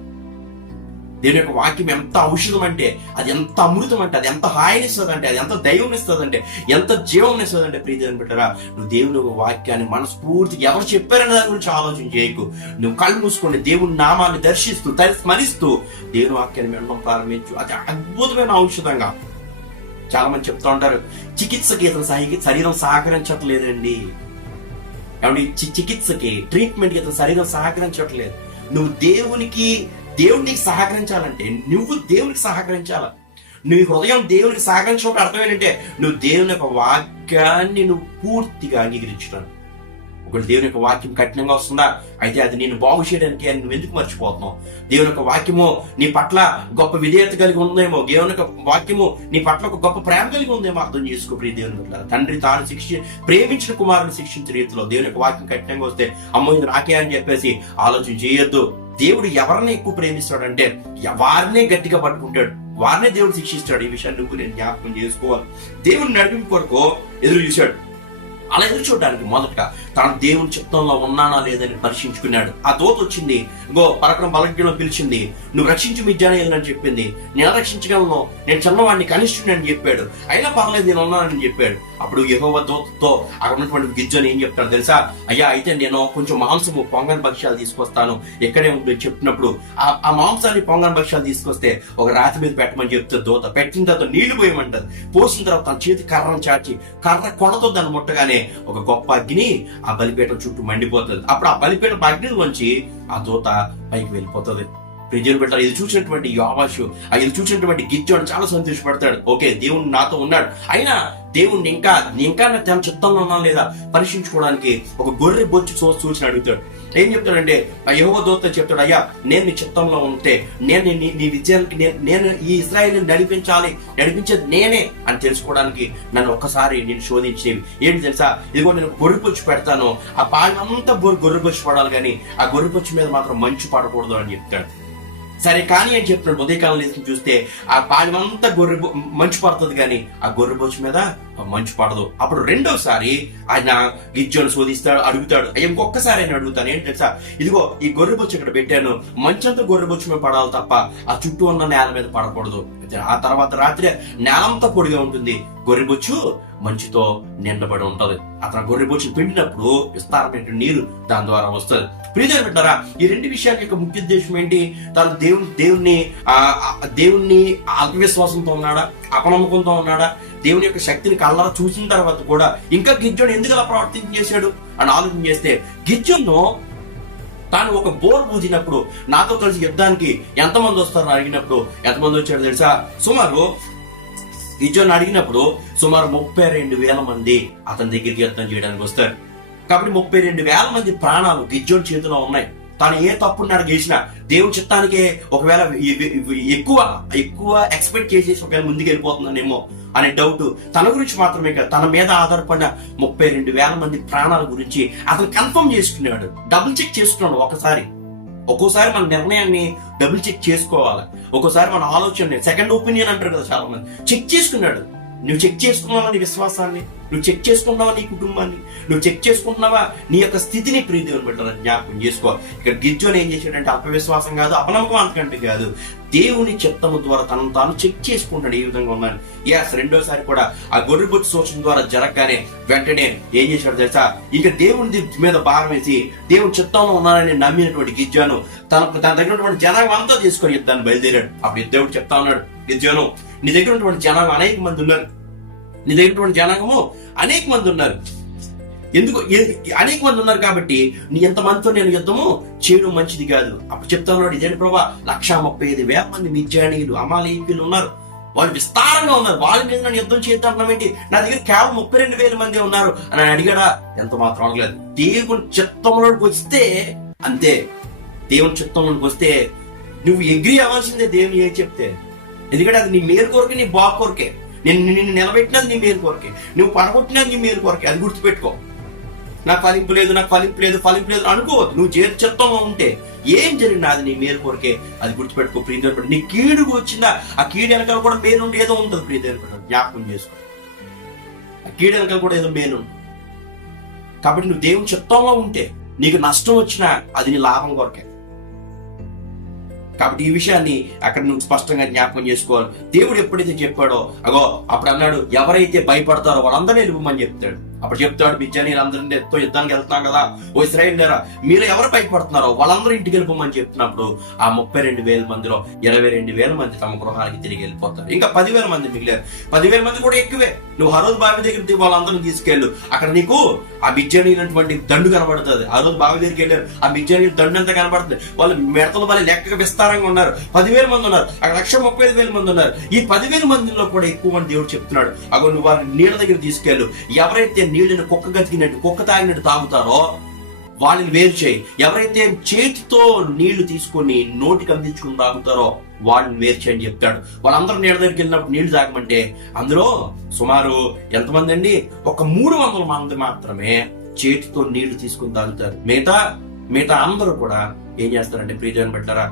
దేవుని యొక్క వాక్యం ఎంత ఔషధం అంటే, అది ఎంత అమృతం అంటే, అది ఎంత హాయినిస్తుంది అంటే, అది ఎంత దైవం ఇస్తుంది అంటే, ఎంత జీవం ఇస్తుంది అంటే, ప్రీతి అని పెట్టారా, నువ్వు దేవుని యొక్క వాక్యాన్ని మనస్ఫూర్తిగా ఎవరు చెప్పారనే దాని గురించి ఆలోచన చేయకు. నువ్వు కళ్ళు మూసుకోండి, దేవుని నామాన్ని దర్శిస్తూ స్మరిస్తూ దేవుని వాక్యాన్ని వినడం ప్రారంభించు. అది అద్భుతమైన ఔషధంగా. చాలా మంది చెప్తా ఉంటారు, చికిత్సకి ఇతను శరీరం సహకరించట్లేదండి. కాబట్టి చికిత్సకి, ట్రీట్మెంట్కి ఇతను శరీరం సహకరించట్లేదు. నువ్వు దేవునికి సహకరించాలంటే నువ్వు దేవునికి సహకరించాల. నువ్వు హృదయం దేవునికి సహకరించినప్పుడు అర్థం ఏంటంటే, నువ్వు దేవుని యొక్క వాక్యాన్ని నువ్వు పూర్తిగా అంగీకరించడం. ఒకటి దేవుని యొక్క వాక్యం కఠినంగా వస్తుందా, అయితే అది నేను బాగు చేయడానికి అని నువ్వు ఎందుకు మర్చిపోతున్నావు? దేవుని యొక్క వాక్యము నీ పట్ల గొప్ప విధేయత కలిగి ఉందేమో, దేవుని యొక్క వాక్యము నీ పట్ల ఒక గొప్ప ప్రేమ కలిగి ఉందేమో అర్థం చేసుకో. ప్రియ దేవుని పట్ల తండ్రి తాను ప్రేమించిన కుమారుని శిక్షించిన రీతిలో దేవుని యొక్క వాక్యం కఠినంగా వస్తే అమ్మో ఇది నాకే అని చెప్పేసి ఆలోచన చేయొద్దు. దేవుడు ఎవరిని ఎక్కువ ప్రేమిస్తాడంటే వారినే గట్టిగా పట్టుకుంటాడు, వారినే దేవుడు శిక్షిస్తాడు. ఈ విషయాన్ని నువ్వు నేను జ్ఞాపకం చేసుకోవాలి. దేవుడు నడిపింపు కొరకు ఎదురు చూశాడు. అలా ఎదురు చూడడానికి మొదటగా తాను దేవుని చిత్తంలో ఉన్నానా లేదని పరీక్షించుకున్నాడు. ఆ దూత వచ్చింది, ఇంకో పరకరం బలజ్ఞలో పిలిచింది, నువ్వు రక్షించి మిజ్జానేయులని అని చెప్పింది. నేను రక్షించగలను, నేను చిన్నవాడిని కనిష్ఠుని అని చెప్పాడు. అయినా పర్లేదు నేను ఉన్నానని చెప్పాడు. అప్పుడు యెహోవా దూతతో అక్కడ ఉన్నటువంటి గిజ్జోని ఏం చెప్తాడు తెలుసా, అయ్యా అయితే నేను కొంచెం మాంసము పొంగని భక్ష్యాలు తీసుకొస్తాను, ఎక్కడే ఉంటుంది చెప్పినప్పుడు ఆ మాంసాన్ని పొంగని భక్ష్యాలు తీసుకొస్తే ఒక రాతి మీద పెట్టమని చెప్తుంది దూత. పెట్టిన తర్వాత నీళ్లు పోయమంటది. పోసిన తర్వాత తన చేతి కర్రను చాచి కర్ర కొనతో దాన్ని ముట్టగానే ఒక గొప్ప అగ్ని ఆ బలిపీఠం చుట్టూ మండిపోతుంది. అప్పుడు ఆ బలిపీఠం అగ్ని నుంచి ఆ దూత పైకి వెళ్ళిపోతుంది. ప్రజలు పెట్టారు. ఇది చూసినటువంటి యోవాషు, ఇది చూసినటువంటి గిజ్జోడు చాలా సంతోషపడతాడు. ఓకే, దేవుడు నాతో ఉన్నాడు. అయినా దేవుణ్ణి ఇంకా తన చిత్తంలో ఉన్నా లేదా పరీక్షించుకోవడానికి ఒక గొర్రె బొచ్చు చూసి అడుగుతాడు. ఏం చెప్తాడంటే, ఆ యెహోవా దూత చెప్తాడు, అయ్యా నేను నీ చిత్తంలో ఉంటే నేను నీ విజయానికి నేను ఈ ఇశ్రాయేలుని నడిపించేది నేనే అని తెలుసుకోవడానికి నన్ను ఒక్కసారి నేను శోధించేవి. ఏంటి తెలుసా, ఇదిగో నేను గొర్రెపొచ్చు పెడతాను, ఆ పాలంతా గొర్రెపొచ్చు పడాలి కానీ ఆ గొర్రెపొచ్చు మీద మాత్రం మంచు పడకూడదు అని చెప్తాడు. సరే కానీ అని చెప్పినాడు. ఉదయకాలం లేచి చూస్తే ఆ పాలెమంతా మంచు పడుతుంది కానీ ఆ గొర్రెబొచ్చు మీద మంచు పడదు. అప్పుడు రెండోసారి ఆయన గిజ్జోను శోధిస్తాడు, అడుగుతాడు. ఇంకొకసారి ఆయన అడుగుతాను, ఏంటి తెలుసా, ఇదిగో ఈ గొర్రెబొచ్చు ఇక్కడ పెట్టాను, మంచంతా గొర్రెబొచ్చు మీద పడాలి తప్ప ఆ చుట్టూ ఉన్న నేల మీద పడకూడదు. ఆ తర్వాత రాత్రి నేలంతా పొడిగా ఉంటుంది, గొర్రెబొచ్చు మంచుతో నిండబడి ఉంటది. అతను గొర్రెబొచ్చు పిండినప్పుడు విస్తారమైన నీరు దాని ద్వారా వస్తుంది. ప్రియమైన బిడ్డలారా, ఈ రెండు విషయాల యొక్క ముఖ్య ఉద్దేశం ఏంటి? తను దేవుణ్ణి ఆత్మవిశ్వాసంతో ఉన్నాడా, అపనమ్మకంతో ఉన్నాడా, దేవుని యొక్క శక్తిని కళ్ళ చూసిన తర్వాత కూడా ఇంకా గిజ్జోను ఎందుకు అలా ప్రవర్తించేశాడు అని ఆలోచన చేస్తే, గిజ్జోను తాను ఒక బోర్ పూజినప్పుడు నాతో కలిసి యుద్ధానికి ఎంతమంది వస్తారని అడిగినప్పుడు ఎంతమంది వచ్చాడు తెలుసా, గిజ్జోను అడిగినప్పుడు సుమారు 32,000 మంది అతని దగ్గరికి యుద్ధం చేయడానికి వస్తారు. కాబట్టి 32,000 మంది ప్రాణాలు గిజ్జోని చేతిలో ఉన్నాయి. తాను ఏ తప్పున్నాడు చేసినా దేవుని చిత్తానికే ఒకవేళ ఎక్కువ ఎక్స్పెక్ట్ చేసేసి ఒకవేళ ముందుకు వెళ్ళిపోతుందనేమో అనే డౌట్ తన గురించి మాత్రమే కాదు, తన మీద ఆధారపడిన 32,000 మంది ప్రాణాల గురించి అతను కన్ఫర్మ్ చేసుకున్నాడు, డబుల్ చెక్ చేసుకున్నాడు. ఒక్కోసారి మన నిర్ణయాన్ని డబుల్ చెక్ చేసుకోవాలి. ఒక్కోసారి మన ఆలోచన సెకండ్ ఒపీనియన్ అంటారు కదా చాలా మంది. చెక్ చేసుకున్నాడు. నువ్వు చెక్ చేసుకున్నావా నీ విశ్వాసాన్ని, నువ్వు చెక్ చేసుకుంటున్నావా నీ కుటుంబాన్ని, నువ్వు చెక్ చేసుకుంటున్నావా నీ యొక్క స్థితిని ప్రీతిని పెట్టాలని జ్ఞాపకం చేసుకో. ఇక్కడ గిజ్జోను ఏం చేశాడంటే అపవిశ్వాసం కాదు, అపనమ్మకం అంతకంటే కాదు, దేవుని చిత్తము ద్వారా తనను తాను చెక్ చేసుకుంటాడు ఏ విధంగా ఉన్నాను. రెండోసారి కూడా ఆ గొర్రెబొచ్చు సూచన ద్వారా జరగగానే వెంటనే ఏం చేశాడు తెలుసా, ఇక దేవుని మీద భారం వేసి దేవుని చిత్తంలో ఉన్నానని నమ్మినటువంటి గిజ్జోను తన దగ్గర ఉన్నటువంటి జనాంగం అంతా తీసుకొని యుద్ధాన్ని బయలుదేరాడు. అప్పుడు దేవుడు చెప్తా ఉన్నాడు, గిజ్జోను నీ దగ్గర ఉన్నటువంటి జనాంగం అనేక మంది ఉన్నారు, నీ దగ్గర ఉన్నటువంటి జనాంగము అనేక మంది ఉన్నారు. ఎందుకు అనేక మంది ఉన్నారు కాబట్టి నీ ఎంతమందితో నేను యుద్ధము చేయడం మంచిది కాదు. అప్పుడు చెప్తా ఉన్నాడు, ఇదే ప్రభా 135,000 మంది మిద్యానీయులు అమాలేకీయులు ఉన్నారు, వాళ్ళు విస్తారంగా ఉన్నారు, వాళ్ళ మీద నన్ను యుద్ధం చేద్దాం ఏంటి, నా దగ్గర కేవలం 32,000 మంది ఉన్నారు అని అడిగాడా? ఎంత మాత్రం అడగలేదు. దేవుని చిత్తంలోకి వస్తే అంతే. దేవుని చిత్తంలోకి వస్తే నువ్వు ఎగ్రీ అవ్వాల్సిందే దేవుని ఏం చెప్తే. ఎందుకంటే అది నీ మేలు కొరకే, నీ బాగు కొరకే. నిన్ను నిలబెట్టినది నీ మేలు కొరకే, నువ్వు పడగొట్టినది నీ మేలు కొరకే. అది గుర్తుపెట్టుకో. నాకు ఫలింపు లేదు అనుకోవద్దు. నువ్వు చిత్తంలో ఉంటే ఏం జరిగినా అది నీ మేలు కొరకే. అది గుర్తుపెట్టుకో. ప్రియదేవుడు నీ కీడుకు వచ్చిందా, ఆ కీడు వెనకాల కూడా మేలు ఏదో ఉంటుంది. ప్రియదేవుడు జ్ఞాపకం చేసుకో. ఆ కీడెనకలు కూడా ఏదో మేలు. కాబట్టి నువ్వు దేవుని చిత్తంలో ఉంటే నీకు నష్టం వచ్చినా అది నీ లాభం కొరకే. కాబట్టి ఈ విషయాన్ని అక్కడ నువ్వు స్పష్టంగా జ్ఞాపకం చేసుకోవాలి. దేవుడు ఎప్పుడైతే చెప్పాడో అగో అప్పుడు అన్నాడు, ఎవరైతే భయపడతారో వాళ్ళందరినీ వెళ్ళిపోమని చెప్తాడు. అప్పుడు చెప్తాడు, మిద్యానీయులందరినీ యుద్ధానికి వెళ్తున్నాం కదా, ఓ ఇశ్రాయేలీయులారా మీరు ఎవరు భయపడుతున్నారో వాళ్ళందరూ ఇంటికి వెళ్ళిపోమని చెప్తున్నప్పుడు ఆ 32,000 మందిలో 22,000 మంది తమ గృహానికి తిరిగి వెళ్ళిపోతారు. ఇంకా 10,000 మంది మిగిలారు. 10,000 మంది కూడా ఎక్కువే. నువ్వు హరోదు బావి దగ్గరికి వాళ్ళందరినీ తీసుకెళ్ళు. అక్కడ నీకు ఆ మిద్యానీయులటువంటి దండు కనబడుతుంది. ఆ రోజు బావి దగ్గరికి వెళ్ళారు, ఆ మిద్యానీయుల దండు ఎంత కనబడుతుంది. వాళ్ళు మిడతల వాళ్ళ లెక్క విస్తారంగా ఉన్నారు. 10,000 మంది ఉన్నారు. అక్కడ 135,000 మంది ఉన్నారు. ఈ 10,000 మందిలో కూడా ఎక్కువ మంది దేవుడు చెప్తున్నాడు, అగో నువ్వు వారిని నీళ్ళ దగ్గర తీసుకెళ్ళు. ఎవరైతే నీళ్ళని కుక్క గతికినట్టు కుక్క తాగినట్టు తాగుతారో వాళ్ళని వేరు చేయి. ఎవరైతే చేతితో నీళ్లు తీసుకొని నోటికి అందించుకుని తాగుతారో వాళ్ళని వేరు చేయని చెప్తాడు. వాళ్ళందరూ నీళ్ళ దగ్గరికి వెళ్ళినప్పుడు నీళ్లు తాగమంటే అందులో సుమారు ఎంతమంది అండి, ఒక 300 మంది మాత్రమే చేతితో నీళ్లు తీసుకుని తాగుతారు. మిగతా అందరూ కూడా ఏం చేస్తారంటే ప్రియజన్ పెట్టారా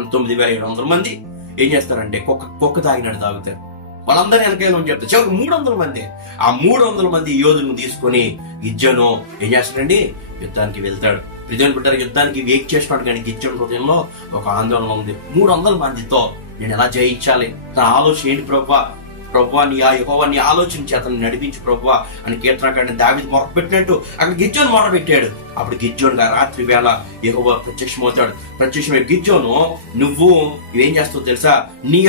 9,700 మంది ఏం చేస్తారంటే కుక్క తాగినట్టు తాగుతారు. వాళ్ళందరూ వెనకాలని చెప్తారు. చివరికి 300 మంది, ఆ 300 మంది యోధులను తీసుకొని గిద్యోను ఏం చేస్తాడండి, యుద్ధానికి వెళ్తాడు. ప్రియజన్ పెట్టారు యుద్ధానికి వెయిట్ చేస్తున్నాడు. కానీ గిద్యోను హృదయంలో ఒక ఆందోళన ఉంది. 300 మందితో నేను ఎలా జయించాలి, నా ఆలోచన ఏంటి ప్రభువా, నీ యెహోవా నీ ఆలోచన చేతను నడిపించు ప్రభువా అని కీర్తనకారుడు దావీదు మొరపెట్టినట్టు అక్కడ గిద్యోను మొరపెట్టాడు. అప్పుడు గిద్యోను రాత్రి వేళ యెహోవా ప్రత్యక్షమవుతాడు. ప్రత్యక్షమై గిద్యోను నువ్వు ఏం చేస్తావు తెలుసా, నీ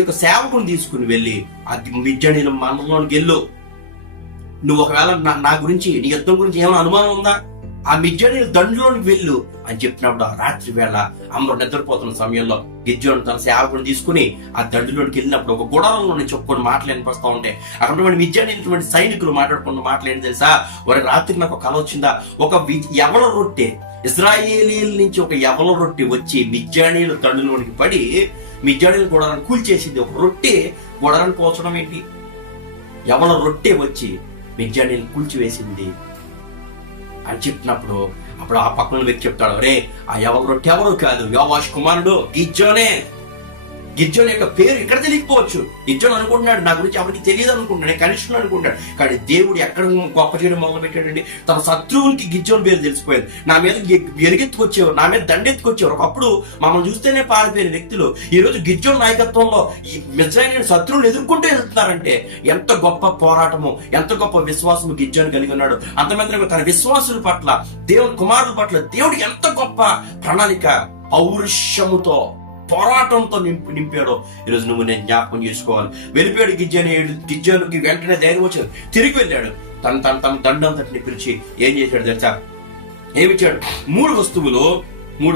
యొక్క సేవకుని తీసుకుని వెళ్ళి ఆ మిద్యానీయుల మందలోనికి వెళ్ళు. నువ్వు ఒకవేళ నా గురించి నీ యుద్ధం గురించి ఏమైనా అనుమానం ఉందా, ఆ మిద్యానీయుల దండులోనికి వెళ్ళు అని చెప్పినప్పుడు ఆ రాత్రి వేళ అందరూ నిద్రపోతున్న సమయంలో గిద్యోను తన సేవకుని తీసుకుని ఆ దండులోనికి వెళ్ళినప్పుడు ఒక గుడారంలోని చెప్పుకొని మాటలు వినిపిస్తూ ఉంటే అక్కడ మిద్యానీయులటువంటి సైనికులు మాట్లాడుకున్న మాటలు ఏంటి తెలుసా, వారి రాత్రికి నాకు కల వచ్చిందా, ఒక యవల రొట్టె ఇశ్రాయేలీల నుంచి ఒక యవల రొట్టె వచ్చి మిద్యానీయుల దండులోనికి పడి మిద్యానీయుల గుడారాన్ని కూల్చేసింది. ఒక రొట్టె గుడారాన్ని పోల్చడం ఏంటి, యవల రొట్టె వచ్చి మిద్యానీయులను కూల్చివేసింది అని చెప్పినప్పుడు అప్పుడు ఆ పక్కన వ్యక్తి చెప్తాడు, రే ఆ ఎవరు కాదు, యోవాషు కుమారుడు గిద్యోనే. గిద్యోను యొక్క పేరు ఇక్కడ తెలియకపోవచ్చు. గిద్యోను అనుకుంటున్నాడు నా గురించి ఎవరికి తెలియదు అనుకుంటున్నాడు, కనిష్ఠుడు అనుకుంటాడు. కానీ దేవుడు ఎక్కడ గొప్ప చేయడం మొదలు పెట్టాడండి, తన శత్రువులకి గిద్యోను పేరు తెలిసిపోయింది. నా మీద ఎరిగెత్తుకొచ్చేవారు, నా మీద దండెత్తుకొచ్చేవారు. ఒకప్పుడు మమ్మల్ని చూస్తేనే పారిపోయిన వ్యక్తులు ఈ రోజు గిద్యోను నాయకత్వంలో ఈ మిజ్రాయిలీయుల శత్రువులు ఎదుర్కొంటూ వెళ్తున్నారంటే ఎంత గొప్ప పోరాటము, ఎంత గొప్ప విశ్వాసము గిద్యోను కలిగి ఉన్నాడు. అంతమంది తన విశ్వాసుల పట్ల, దేవుని కుమారుల పట్ల దేవుడు ఎంత గొప్ప ప్రణాళిక పౌరుషముతో పోరాటంతో నింపాడో ఈరోజు నువ్వు నేను జ్ఞాపకం చేసుకోవాలి. వెళ్ళిపోయాడు గిద్యోనుకి వెంటనే ధైర్యం వచ్చాడు, తిరిగి వెళ్ళాడు. తన దండంతటిని పిలిచి ఏం చేశాడు తెలుసా, ఏమిచ్చాడు, 3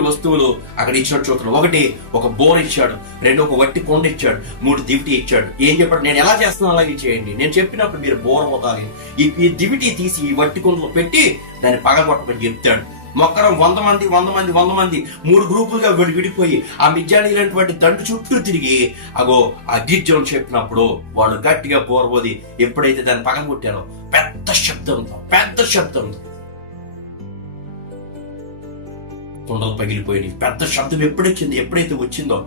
వస్తువులు అక్కడ ఇచ్చాడు. చూస్తున్నాడు, 1 ఒక బోర్ ఇచ్చాడు, 2 ఒక వట్టి కొండ ఇచ్చాడు, 3 దివిటి ఇచ్చాడు. ఏం చెప్పాడు, నేను ఎలా చేస్తున్నాను అలాగే చేయండి, నేను చెప్పినప్పుడు మీరు బోర్ అవుతారు. ఈ దివిటి తీసి ఈ వట్టి కొండలో పెట్టి దాన్ని పగలగొట్టమని చెప్తాడు. మొక్కరం 100 మంది 3 గ్రూపులుగా విడిపోయి ఆ మిద్యానీయులైనటువంటి దండు చుట్టూ తిరిగి అగో ఆ గిద్యోను చెప్పినప్పుడు వాళ్ళు గట్టిగా బోరబోది ఎప్పుడైతే దాన్ని పగలగొట్టారో పెద్ద శబ్దంతో కొండలు పగిలిపోయి పెద్ద శబ్దం ఎప్పుడైతే వచ్చిందో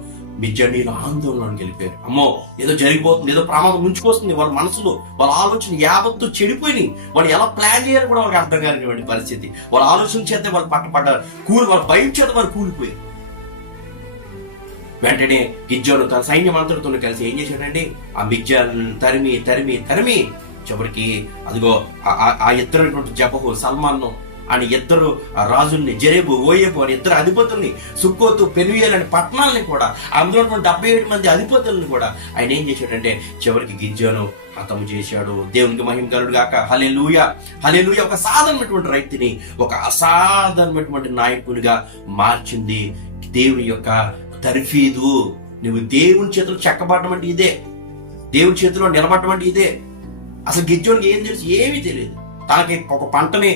మిద్యానీయులు ఆందోళనకి వెళ్ళిపోయారు. అమ్మో ఏదో జరిగిపోతుంది, ఏదో ప్రమాదం ముంచుకొస్తుంది. వాళ్ళ మనసులో వాళ్ళ ఆలోచన యావత్తు చెడిపోయి వాళ్ళు ఎలా ప్లాన్ చేయాలి కూడా వాళ్ళకి అర్థం కానిటువంటి పరిస్థితి. వాళ్ళ ఆలోచన చేస్తే వాళ్ళు పట్టపడ్డారు, వాళ్ళ భయం చేత వాళ్ళు కూలిపోయారు. వెంటనే గిద్యోను తన సైన్యం అంతటితో కలిసి ఏం చేశాడండి, ఆ మిద్యానీయులను తరిమి చివరికి అదిగో ఆ ఇద్దరు జబహు సల్మాన్ను అని 2 రాజుల్ని, జరేబు ఓయేబు అని 2 అధిపతుల్ని, సుక్కోతు పెనుయేల్ అనే పట్టణాలని కూడా, అందులో 77 మంది అధిపతులను కూడా ఆయన ఏం చేశాడంటే చివరికి గిద్యోను హతము చేశాడు. దేవునికి మహిమ కలుగును గాక. హల్లెలూయా. ఒక సాధారణమైనటువంటి రైతుని ఒక అసాధారణమైనటువంటి నాయకునిగా మార్చింది దేవుని యొక్క తర్ఫీదు. నువ్వు దేవుని చేతిలో చెక్కబడడం అంటే ఇదే, దేవుని చేతిలో నిలబడడం అంటే ఇదే. అసలు గిద్యోనికి ఏం తెలుసు, ఏమీ తెలియదు. తనకి ఒక పంటని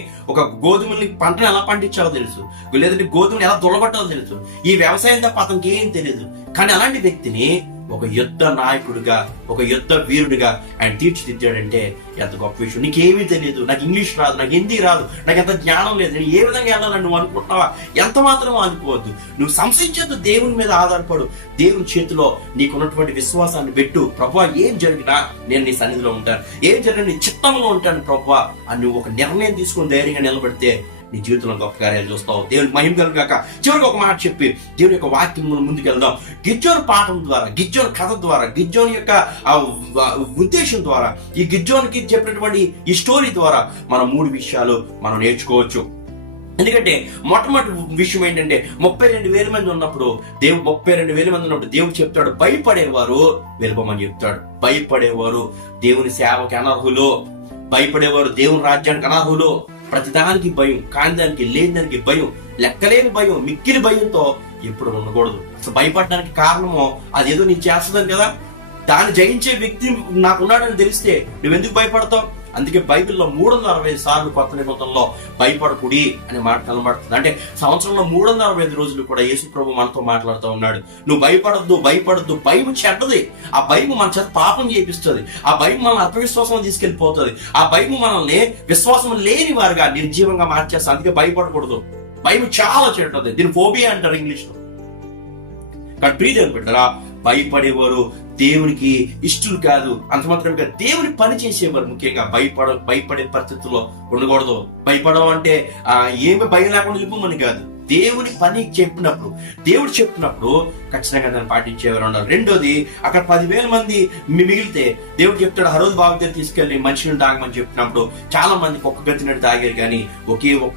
ఎలా పండించాలో తెలుసు, లేదంటే గోధుమని ఎలా దుల్లగొట్టాలో తెలుసు. ఈ వ్యవసాయం తప్ప అతనికి ఏం తెలియదు. కానీ అలాంటి వ్యక్తిని ఒక యుద్ధ నాయకుడిగా, ఒక యుద్ధ వీరుడిగా ఆయన తీర్చిదిద్దాడంటే ఎంత గొప్ప విషయం. నీకేమీ తెలియదు, నాకు ఇంగ్లీష్ రాదు, నాకు హిందీ రాదు, నాకు ఎంత జ్ఞానం లేదు, నేను ఏ విధంగా వెళ్ళాలని నువ్వు అనుకుంటున్నావా? ఎంత మాత్రం అనుకోవద్దు. నువ్వు సంశయించద్దు, దేవుని మీద ఆధారపడు. దేవుని చేతిలో నీకున్నటువంటి విశ్వాసాన్ని పెట్టు. ప్రభువా, ఏం జరిగినా నేను నీ సన్నిధిలో ఉంటాను, ఏం జరిగినా నీ చిత్తంలో ఉంటాను ప్రభువా అని నువ్వు ఒక నిర్ణయం తీసుకుని ధైర్యంగా నిలబడితే నీ జీవితంలో గొప్ప కార్యాలు చూస్తావు. దేవునికి మహిమ కలుగాక. చివరికి ఒక మాట చెప్పి దేవుని యొక్క వాక్యం ముందుకు వెళ్దాం. గిజ్జోను పాఠం ద్వారా, గిజ్జోను కథ ద్వారా, గిజ్జోను యొక్క ఉద్దేశం ద్వారా, ఈ గిజ్జోనికి చెప్పినటువంటి ఈ స్టోరీ ద్వారా మనం 3 విషయాలు మనం నేర్చుకోవచ్చు. ఎందుకంటే మొట్టమొదటి విషయం ఏంటంటే 32,000 మంది ఉన్నప్పుడు దేవుడు చెప్తాడు, భయపడేవారు వెళ్ళిపోమని చెప్తాడు. భయపడేవారు దేవుని సేవకి అనర్హులు, భయపడేవారు దేవుని రాజ్యానికి అనర్హులు. ప్రతిదానికి భయం, కాని దానికి లేని దానికి భయం, లెక్కలేని భయం, మిక్కిలి భయంతో ఎప్పుడు ఉండకూడదు. అసలు భయపడడానికి కారణమో అదేదో నేను చేస్తున్నాను కదా, దాన్ని జయించే వ్యక్తి నాకున్నాడని తెలిస్తే నువ్వెందుకు భయపడతావు? అందుకే బైబిల్లో 365 సార్లు కొత్త నిబంధనలో భయపడకుడి అనే మాట కనబడుతుంది. అంటే సంవత్సరంలో 365 రోజులు కూడా యేసు ప్రభు మనతో మాట్లాడుతూ ఉన్నాడు. నువ్వు భయపడద్దు. భయం చెడ్డది. ఆ భయం మన చేత పాపం చేపిస్తుంది. ఆ భయం మనల్ని అల్పవిశ్వాసం తీసుకెళ్లిపోతుంది. ఆ భయం మనల్ని విశ్వాసం లేని వారుగా నిర్జీవంగా మార్చేస్తుంది. అందుకే భయపడకూడదు. భయం చాలా చెడ్డది. దీని ఫోబియా అంటారు ఇంగ్లీష్ లో. కానీ ప్రియదేవుని బిడ్డలారా, భయపడేవారు దేవునికి ఇష్టలు కాదు. అంత మాత్రమే దేవుని పని చేసేవారు ముఖ్యంగా భయపడే పరిస్థితుల్లో ఉండకూడదు. భయపడడం అంటే ఏమి భయం లేకుండా వెళ్ళిపోమని కాదు. దేవుని పని దేవుడు చెప్పినప్పుడు ఖచ్చితంగా దాన్ని పాటించేవారు ఉన్నారు. రెండోది, అక్కడ 10,000 మంది మిగిలితే దేవుడు చెప్తాడు, ఆ రోజు బాబు దగ్గర తీసుకెళ్లి మనుషులను తాగమని చెప్పినప్పుడు చాలా మంది ఒక్క గతినట్టు తాగారు. కానీ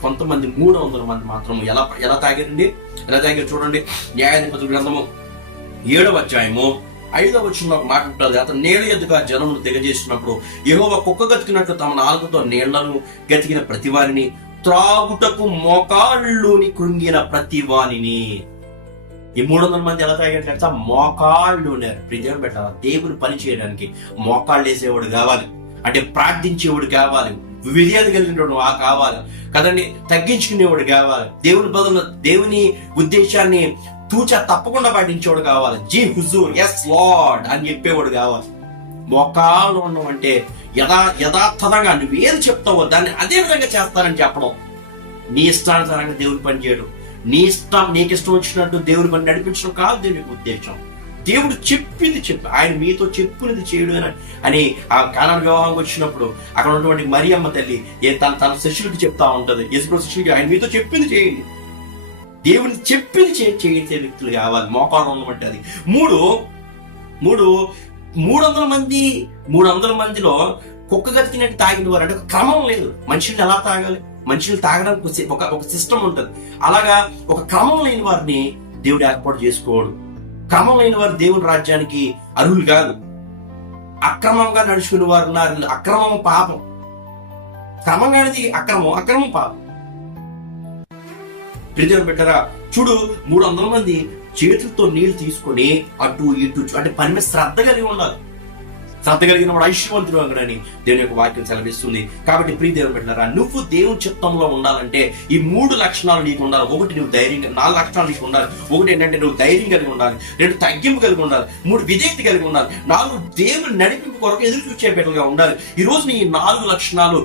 కొంతమంది 300 మంది మాత్రం ఎలా తాగారండి? ఎలా తాగారు చూడండి. న్యాయాధిపతుల గ్రంథము 7వ అధ్యాయము 5వ వచనంలో ఒక మాట ఉంటుంది. అతను నీళ్ళ ఎద్దుగా జనమును తెగజేసినప్పుడు యెహోవా కుక్క గతికినట్లు తమ నాలుకతో నీళ్లను గతికిన ప్రతివానిని, త్రాగుటకు మోకాళ్ళుని కృంగిన ప్రతివానిని. ఈ 300 మంది ఎలా తాగేట్ల మోకాళ్ళు ఉన్నారు. ప్రియదేవుని పెట్టాలి, దేవుని పని చేయడానికి మోకాళ్ళు వేసేవాడు కావాలి. అంటే ప్రార్థించేవాడు కావాలి, విధేయత కలిగినవాడు కావాలి కదండి, తగ్గించుకునేవాడు కావాలి, దేవుని బదులు దేవుని ఉద్దేశాన్ని తూచా తప్పకుండా పాటించేవాడు కావాలి. జీ హుజూర్, ఎస్ లార్డ్ అని చెప్పేవాడు కావాలి. మోకాళ్ళు ఉండడం అంటే యథార్థంగా నువ్వేది చెప్తావో దాన్ని అదే విధంగా చేస్తానని చెప్పడం. నీ ఇష్టానుసారంగా దేవుని పని చేయడం, నీకు ఇష్టం వచ్చినట్టు దేవుని పని నడిపించడం కాదు దేవుని ఉద్దేశం. దేవుడు చెప్పింది ఆయన మీతో చెప్పినది చేయడు అని ఆ కానాను వివాహంకి వచ్చినప్పుడు అక్కడ ఉన్నటువంటి మరియమ్మ తల్లి తన శిష్యులకు చెప్తా ఉంటది. యేసు శిష్యుడికి ఆయన మీతో చెప్పింది చేయండి, దేవుని చెప్పింది చేయించే వ్యక్తులు కావాలి. మోకాలు ఉండమంటే అది. 300 మందిలో కుక్క గతికినట్టు తాగిన వారు అంటే ఒక క్రమం లేదు. మనుషులు ఎలా తాగాలి, మనుషులు తాగడానికి ఒక సిస్టమ్ ఉంటుంది. అలాగా ఒక క్రమం లేని వారిని దేవుడు ఏర్పాటు చేసుకోడు. క్రమం లేని వారు దేవుని రాజ్యానికి అర్హులు కాదు. అక్రమంగా నడుచుకునే వారు ఉన్నారు. అక్రమం పాపం, క్రమంగానేది అక్రమం పాపం. ప్రియదేవుని బిడ్డలారా, చూడు, 300 మంది చేతులతో నీళ్లు తీసుకొని అటు ఇటు అంటే పని మీద శ్రద్ధ కలిగి ఉండాలి. శ్రద్ధ కలిగిన వాడు ఐశ్వర్యవంతుడు అని దేవుని యొక్క వాక్యం సెలవిస్తుంది. కాబట్టి ప్రియదేవుని బిడ్డలారా, నువ్వు దేవుని చిత్తంలో ఉండాలంటే ఈ 3 లక్షణాలు నీకు ఉండాలి. 1 నువ్వు ధైర్యంగా, 4 లక్షణాలు నీకు ఉండాలి. 1 ఏంటంటే నువ్వు ధైర్యం కలిగి ఉండాలి. 2 తగ్గింపు కలిగి ఉండాలి. 3 విధేయత కలిగి ఉండాలి. 4 దేవుని నడిపింపు కొరకు ఎదురు చూసే బిడ్డలుగా ఉండాలి. ఈ రోజు నీ 4 లక్షణాలు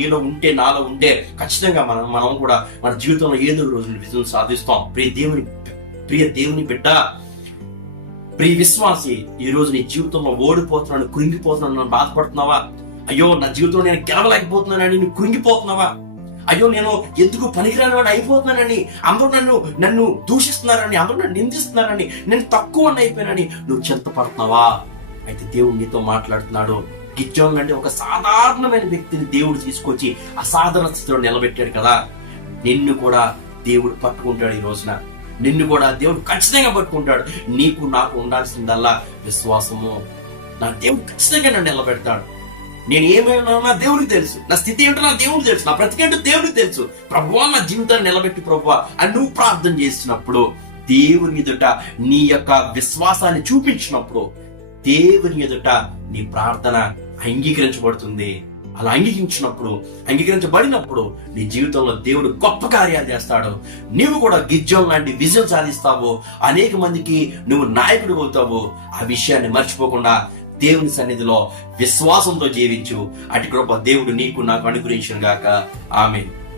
నీలో ఉంటే, నాలో ఉంటే ఖచ్చితంగా మనం కూడా మన జీవితంలో ఏదో రోజు విజయం సాధిస్తాం. ప్రియ దేవుని బిడ్డ, ప్రియ విశ్వాసి, ఈ రోజు నీ జీవితంలో ఓడిపోతున్నాను, కృంగిపోతున్నాను, బాధపడుతున్నావా? అయ్యో, నా జీవితంలో నేను గెలవలేకపోతున్నానని నువ్వు కృంగిపోతున్నావా? అయ్యో, నేను ఎందుకు పనికిరాని వాడు అయిపోతున్నానని, అందరూ నన్ను దూషిస్తున్నారని, అందరూ నన్ను నిందిస్తున్నారని, నేను తక్కువ అయిపోయానని నువ్వు చింతపడుతున్నావా? అయితే దేవుడు నీతో మాట్లాడుతున్నాడు. గిజ్జోను అంటే ఒక సాధారణమైన వ్యక్తిని దేవుడు తీసుకొచ్చి అసాధారణ స్థితిలో నిలబెట్టాడు కదా. నిన్ను కూడా దేవుడు పట్టుకుంటాడు. ఈ రోజున నిన్ను కూడా దేవుడు ఖచ్చితంగా పట్టుకుంటాడు. నీకు నాకు ఉండాల్సిందల్లా విశ్వాసము. నా దేవుడు ఖచ్చితంగా నన్ను నిలబెడతాడు. నేను ఏమైనా నా దేవుడికి తెలుసు, నా స్థితి ఏంటో నా దేవుడికి తెలుసు, నా బ్రతికేంటో దేవుడికి తెలుసు. ప్రభువా, నా జీవితాన్ని నిలబెట్టి ప్రభువా అని నువ్వు ప్రార్థన చేసినప్పుడు, దేవుని ఎదుట నీ యొక్క విశ్వాసాన్ని చూపించినప్పుడు, దేవుని ఎదుట నీ ప్రార్థన అంగీకరించబడుతుంది. అలా అంగీకరించబడినప్పుడు నీ జీవితంలో దేవుడు గొప్ప కార్యాలు చేస్తాడు. నీవు కూడా గిజ్జోను లాంటి విజయం సాధిస్తావు. అనేక మందికి నువ్వు నాయకుడు అవుతావు. ఆ విషయాన్ని మర్చిపోకుండా దేవుని సన్నిధిలో విశ్వాసంతో జీవించు. అటు కృప దేవుడు నీకు నాకు అనుగ్రహించును గాక. ఆమేన్.